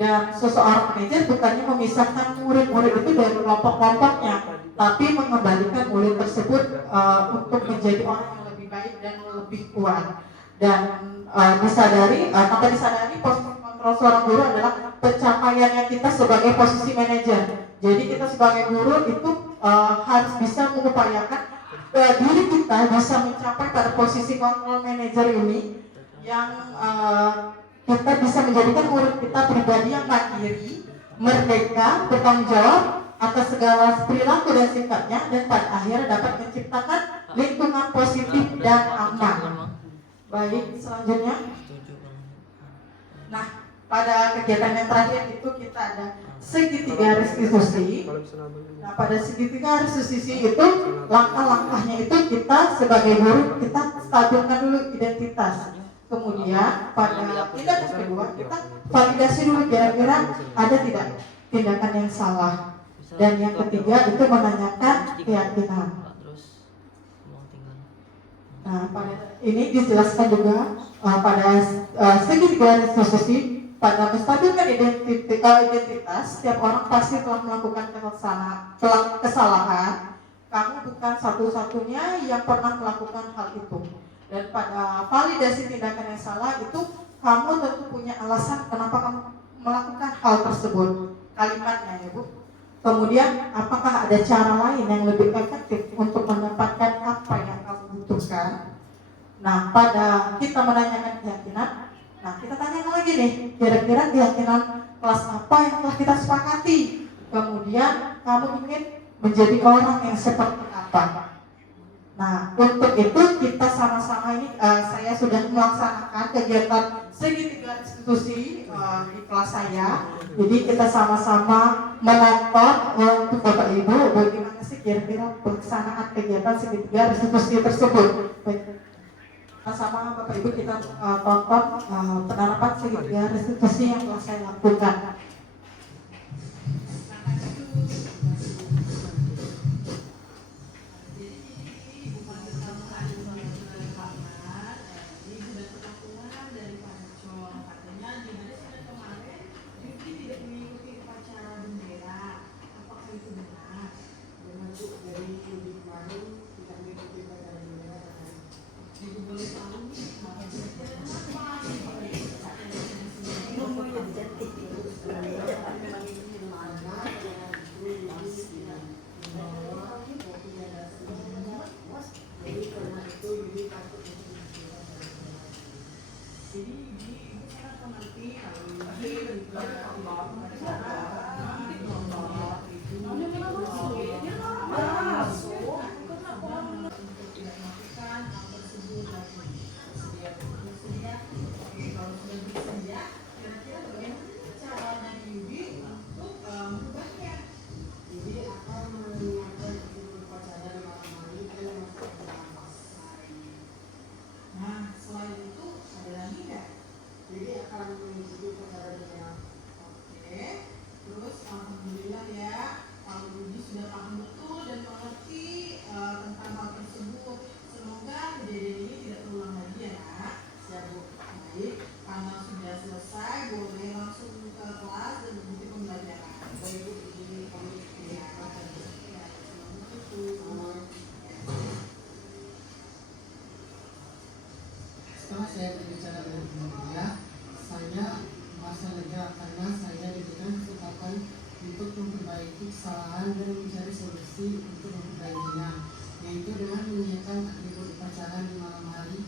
Dan seseorang manajer bukannya memisahkan murid-murid itu dari kelompok-kelompoknya, tapi mengembalikan murid tersebut untuk menjadi orang yang lebih baik dan lebih kuat. Dan tanpa disadari posisi kontrol seorang guru adalah pencapaiannya kita sebagai posisi manajer. Jadi kita sebagai guru itu harus bisa mengupayakan diri kita bisa mencapai pada posisi kontrol manajer ini yang kita bisa menjadikan murid kita pribadi yang mandiri, merdeka, bertanggung jawab atas segala perilaku dan sikapnya, dan pada akhirnya dapat menciptakan lingkungan positif dan aman. Baik, selanjutnya. Nah, pada kegiatan yang terakhir itu kita ada segitiga restitusi. Nah, pada segitiga restitusi itu langkah-langkahnya itu kita sebagai guru kita stabilkan dulu identitas. Kemudian pada tindakan kedua kita validasi dulu kira-kira ada tidak tindakan yang salah. Dan yang ketiga itu menanyakan keyakinan. Nah, pada ini dijelaskan juga pada segitiga restitusi pada menstabilkan identitas, setiap orang pasti telah melakukan kesalahan. Kamu bukan satu-satunya yang pernah melakukan hal itu. Dan pada validasi tindakan yang salah itu kamu tentu punya alasan kenapa kamu melakukan hal tersebut. Kalimatnya ya Bu. Kemudian apakah ada cara lain yang lebih efektif untuk mendapatkan apa yang kamu butuhkan? Nah, pada kita menanyakan keyakinan, nah kita tanyakan lagi nih, kira-kira keyakinan kelas apa yang telah kita sepakati? Kemudian kamu ingin menjadi orang yang seperti apa? Nah, untuk itu kita sama-sama ini saya sudah melaksanakan kegiatan segitiga restitusi di kelas saya. Jadi kita sama-sama menonton untuk Bapak Ibu bagaimana sih kira-kira pelaksanaan kegiatan segitiga restitusi tersebut. Baik. Sama Bapak Ibu kita tonton penerapan segitiga restitusi yang telah saya lakukan. Dari kemarin tidak saya berbicara dengan Ibu Widya, saya merasa lega karena saya diberikan kesempatan untuk memperbaiki kesalahan dan mencari solusi untuk memperbaikinya, yaitu dengan menyiapkan atribut upacara di malam hari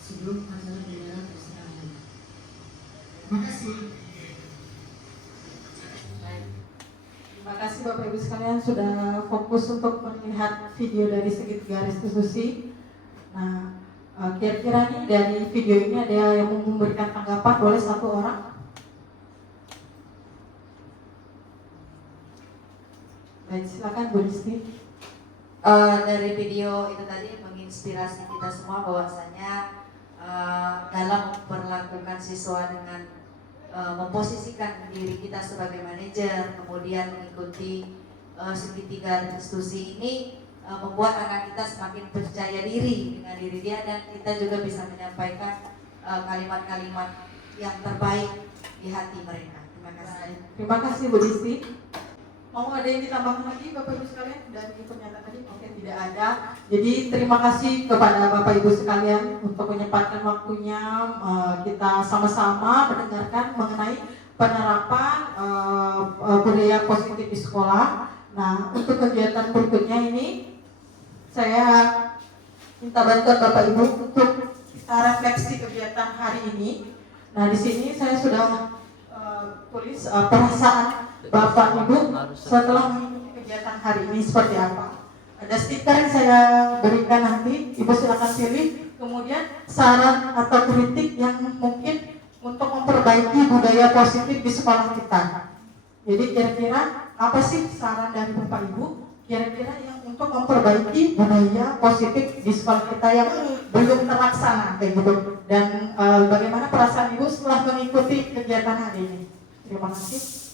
sebelum acara bendera persidangan. Terima kasih. Terima kasih Bapak Ibu sekalian sudah fokus untuk melihat video dari segitiga restitusi. Nah, kira-kira nih dari video ini ada yang mau memberikan tanggapan, boleh satu orang? Baik, silakan Bu Listi. Dari video itu tadi menginspirasi kita semua bahwasanya dalam memperlakukan siswa dengan memposisikan diri kita sebagai manajer, kemudian mengikuti segitiga restitusi ini membuat anak kita semakin percaya diri dengan diri dia, dan kita juga bisa menyampaikan kalimat-kalimat yang terbaik di hati mereka. Terima kasih. Terima kasih Bu Listi. Mau ada yang ditambahkan lagi Bapak Ibu sekalian dari pernyataan tadi? Oke, tidak ada. Jadi terima kasih kepada Bapak Ibu sekalian untuk menyempatkan waktunya kita sama-sama mendengarkan mengenai penerapan budaya positif di sekolah. Nah, untuk kegiatan berikutnya ini saya minta bantuan Bapak Ibu untuk kita refleksi kegiatan hari ini. Nah, di sini saya sudah tulis perasaan Bapak Ibu setelah mengikuti kegiatan hari ini seperti apa. Ada stiker yang saya berikan nanti, Ibu silakan pilih. Kemudian saran atau kritik yang mungkin untuk memperbaiki budaya positif di sekolah kita. Jadi kira-kira apa sih saran dari Bapak Ibu? Kira-kira yang untuk memperbaiki budaya positif di sekolah kita yang belum terlaksana kayak gitu. Dan bagaimana perasaan Ibu setelah mengikuti kegiatan hari ini? Terima kasih.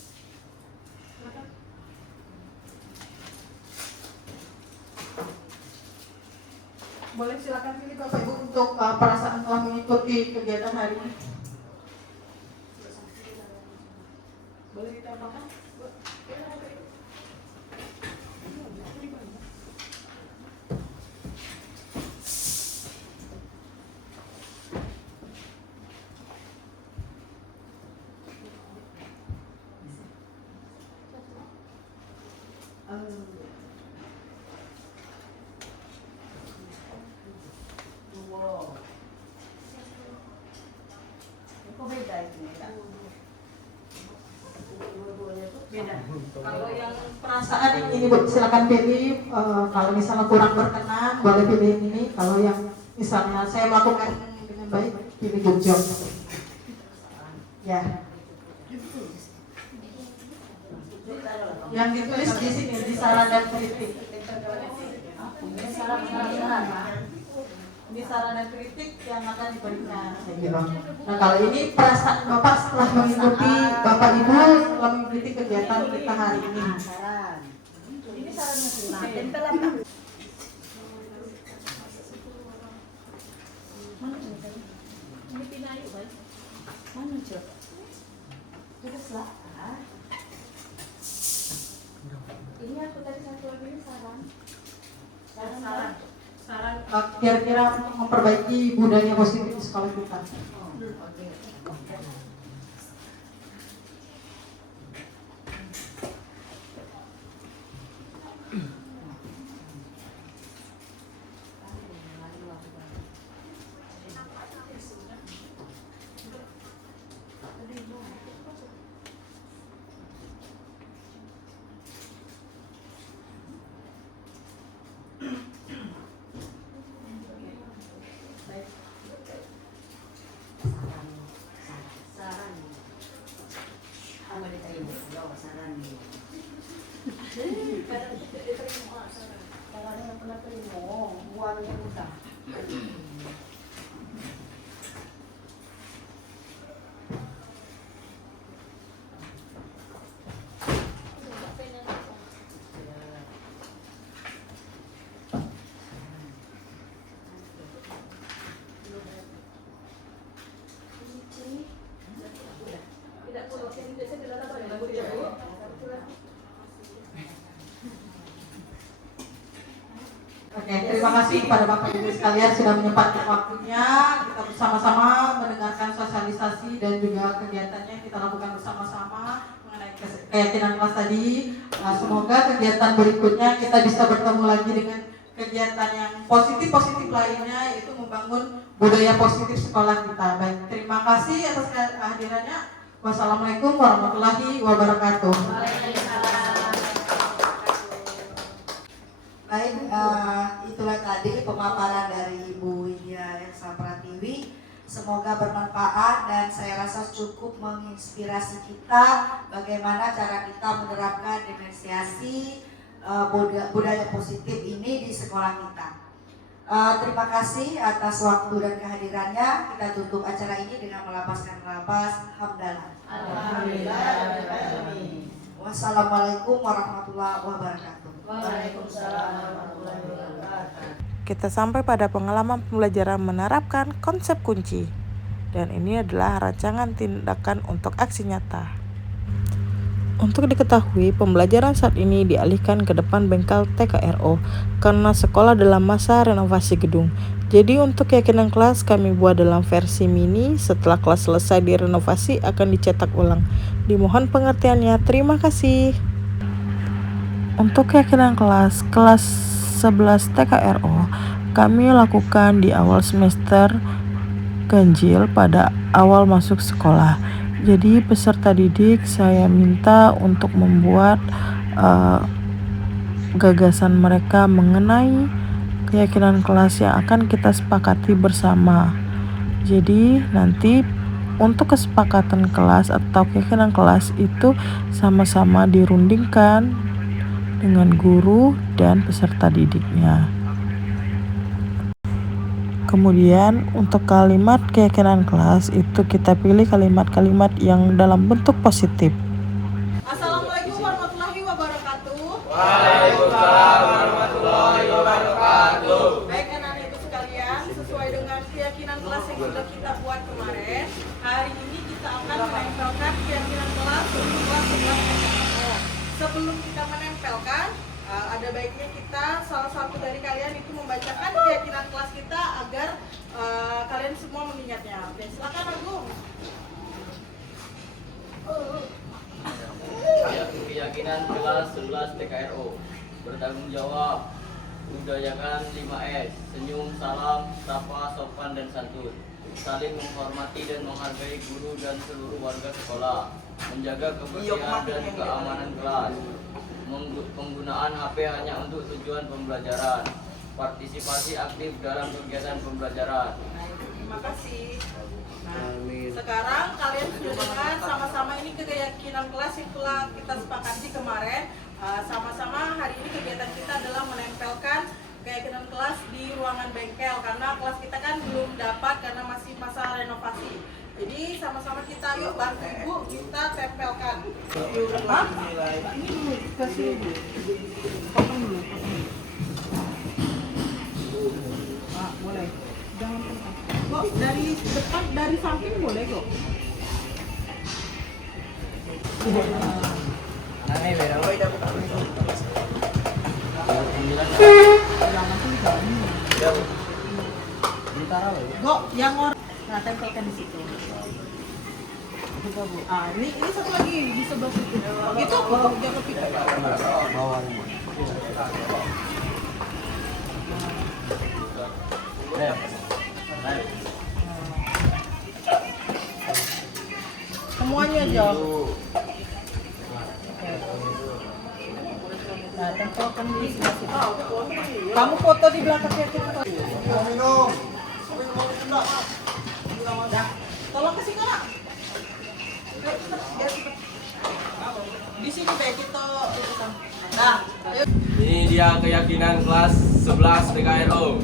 Boleh silakan pilih Bapak Ibu untuk perasaan telah mengikuti kegiatan hari ini. Boleh ditambahkan? Beda. Kalau yang perasaan ini Bu, silakan pilih. Kalau misalnya kurang berkenan, boleh pilih yang ini. Kalau yang misalnya saya melakukan dengan baik, pilih good job. Ya. Yang ditulis di sini di saran dan kritik. Ini saran dan kritik yang akan diberikan. Nah, kalau ini perasaan Bapak setelah mengikuti Bapak Ibu setelah mengikuti kegiatan kita hari ini. Ini saran dan kritik. Ini aku tadi satu lagi ini saran. Saran kira-kira untuk memperbaiki budaya positif di sekolah kita. Oke, terima kasih kepada Bapak Ibu sekalian sudah menyempatkan waktunya. Kita bersama-sama mendengarkan sosialisasi dan juga kegiatannya kita lakukan bersama-sama mengenai keyakinan kelas tadi. Semoga kegiatan berikutnya kita bisa bertemu lagi dengan kegiatan yang positif-positif lainnya, yaitu membangun budaya positif sekolah kita. Baik, terima kasih atas kehadirannya. Wassalamualaikum warahmatullahi wabarakatuh. Baik, itulah tadi pemaparan dari Ibu Widya Eksa Pratiwi. Semoga bermanfaat dan saya rasa cukup menginspirasi kita bagaimana cara kita menerapkan diferensiasi budaya positif ini di sekolah kita. Terima kasih atas waktu dan kehadirannya. Kita tutup acara ini dengan melapaskan lapas hamdalah. Wassalamualaikum warahmatullahi wabarakatuh. Waalaikumsalam warahmatullahi wabarakatuh. Kita sampai pada pengalaman pembelajaran menerapkan konsep kunci. Dan ini adalah rancangan tindakan untuk aksi nyata. Untuk diketahui, pembelajaran saat ini dialihkan ke depan bengkel TKRO karena sekolah dalam masa renovasi gedung. Jadi untuk keyakinan kelas kami buat dalam versi mini, setelah kelas selesai direnovasi akan dicetak ulang. Dimohon pengertiannya, terima kasih. Untuk keyakinan kelas 11 TKRO kami lakukan di awal semester ganjil pada awal masuk sekolah. Jadi peserta didik saya minta untuk membuat gagasan mereka mengenai keyakinan kelas yang akan kita sepakati bersama. Jadi nanti untuk kesepakatan kelas atau keyakinan kelas itu sama-sama dirundingkan dengan guru dan peserta didiknya. Kemudian untuk kalimat keyakinan kelas itu kita pilih kalimat-kalimat yang dalam bentuk positif. Assalamualaikum warahmatullahi wabarakatuh. Waalaikumsalam warahmatullahi wabarakatuh. Baik anak-anak ibu sekalian, sesuai dengan keyakinan kelas yang sudah kita buat kemarin, hari ini kita akan menempelkan keyakinan kelas untuk kelas 11 Sebelum kita menempelkan, ada baiknya kita salah satu dari kalian itu membacakan keyakinan kelas kita agar kalian semua mengingatnya. Oke, silakan Agung. Keyakinan kelas 11 TKRO bertanggung jawab, budayakan 5S, senyum, salam, sapa, sopan dan santun, saling menghormati dan menghargai guru dan seluruh warga sekolah, menjaga kebersihan dan keamanan kelas, penggunaan HP hanya untuk tujuan pembelajaran, partisipasi aktif dalam kegiatan pembelajaran. Terima kasih. Nah, sekarang kalian sudah dengar sama-sama ini keyakinan kelas yang telah kita sepakati kemarin. Sama-sama hari ini kegiatan kita adalah menempelkan keyakinan kelas di ruangan bengkel karena kelas kita kan belum dapat karena masih masa renovasi. Jadi sama-sama kita yuk bantu ibu kita tempelkan. Ini dulu kasih potong dulu. Boleh. Jangan potong. Kok dari depan, dari samping boleh kok. Kok yang orang nah tempelkan di situ. Coba Bu. Ini satu lagi di sebelah situ. Gitu, jangan pikir. Bawah ini. Semuanya aja. Nah, tempelkan di sebelah situ. Kamu foto di belakangnya kita. Minum. Nah, tolong ke sini Kak. Di sini deh kita. Nah, Ini dia keyakinan kelas 11 TKRO.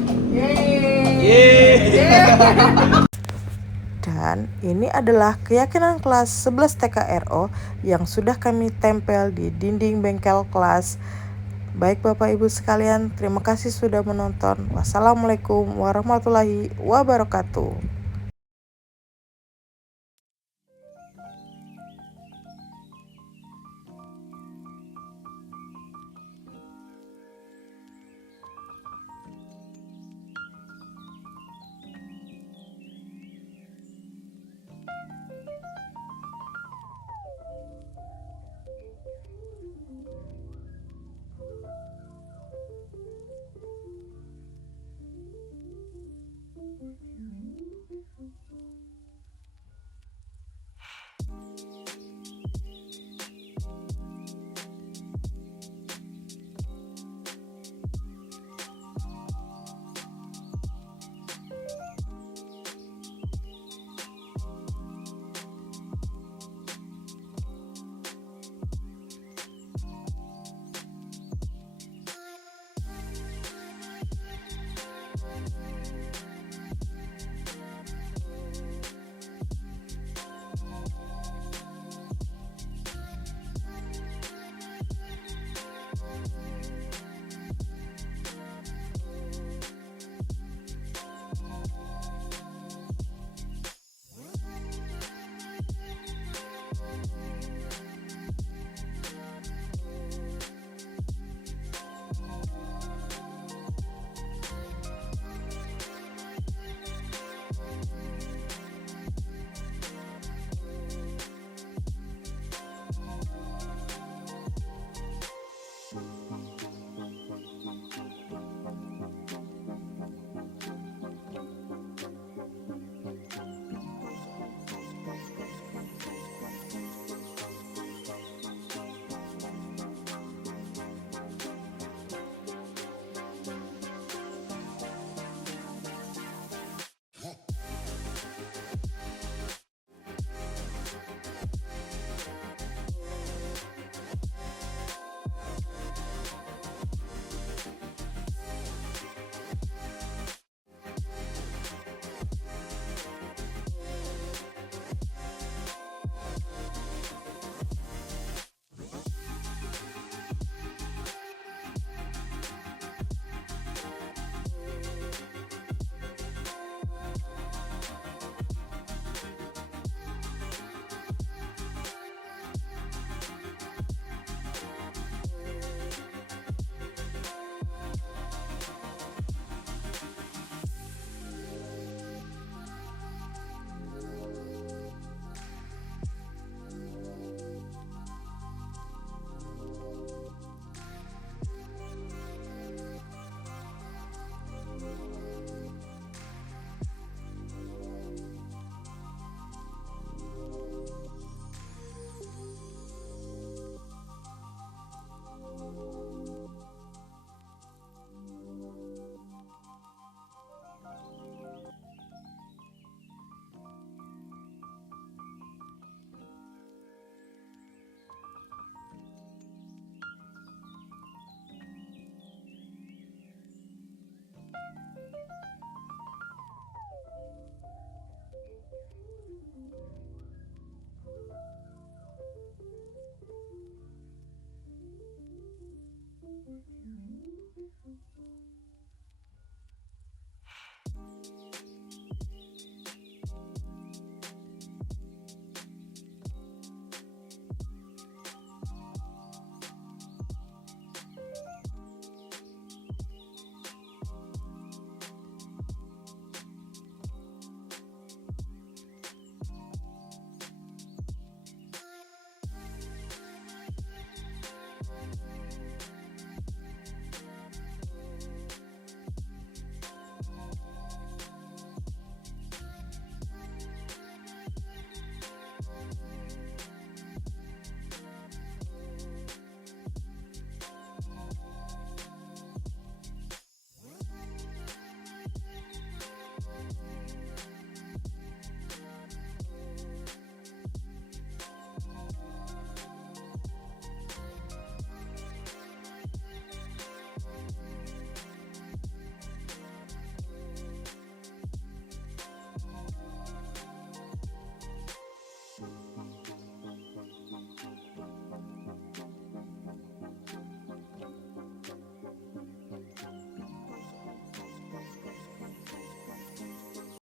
Dan ini adalah keyakinan kelas 11 TKRO yang sudah kami tempel di dinding bengkel kelas. Baik Bapak Ibu sekalian, terima kasih sudah menonton. Wassalamualaikum warahmatullahi wabarakatuh.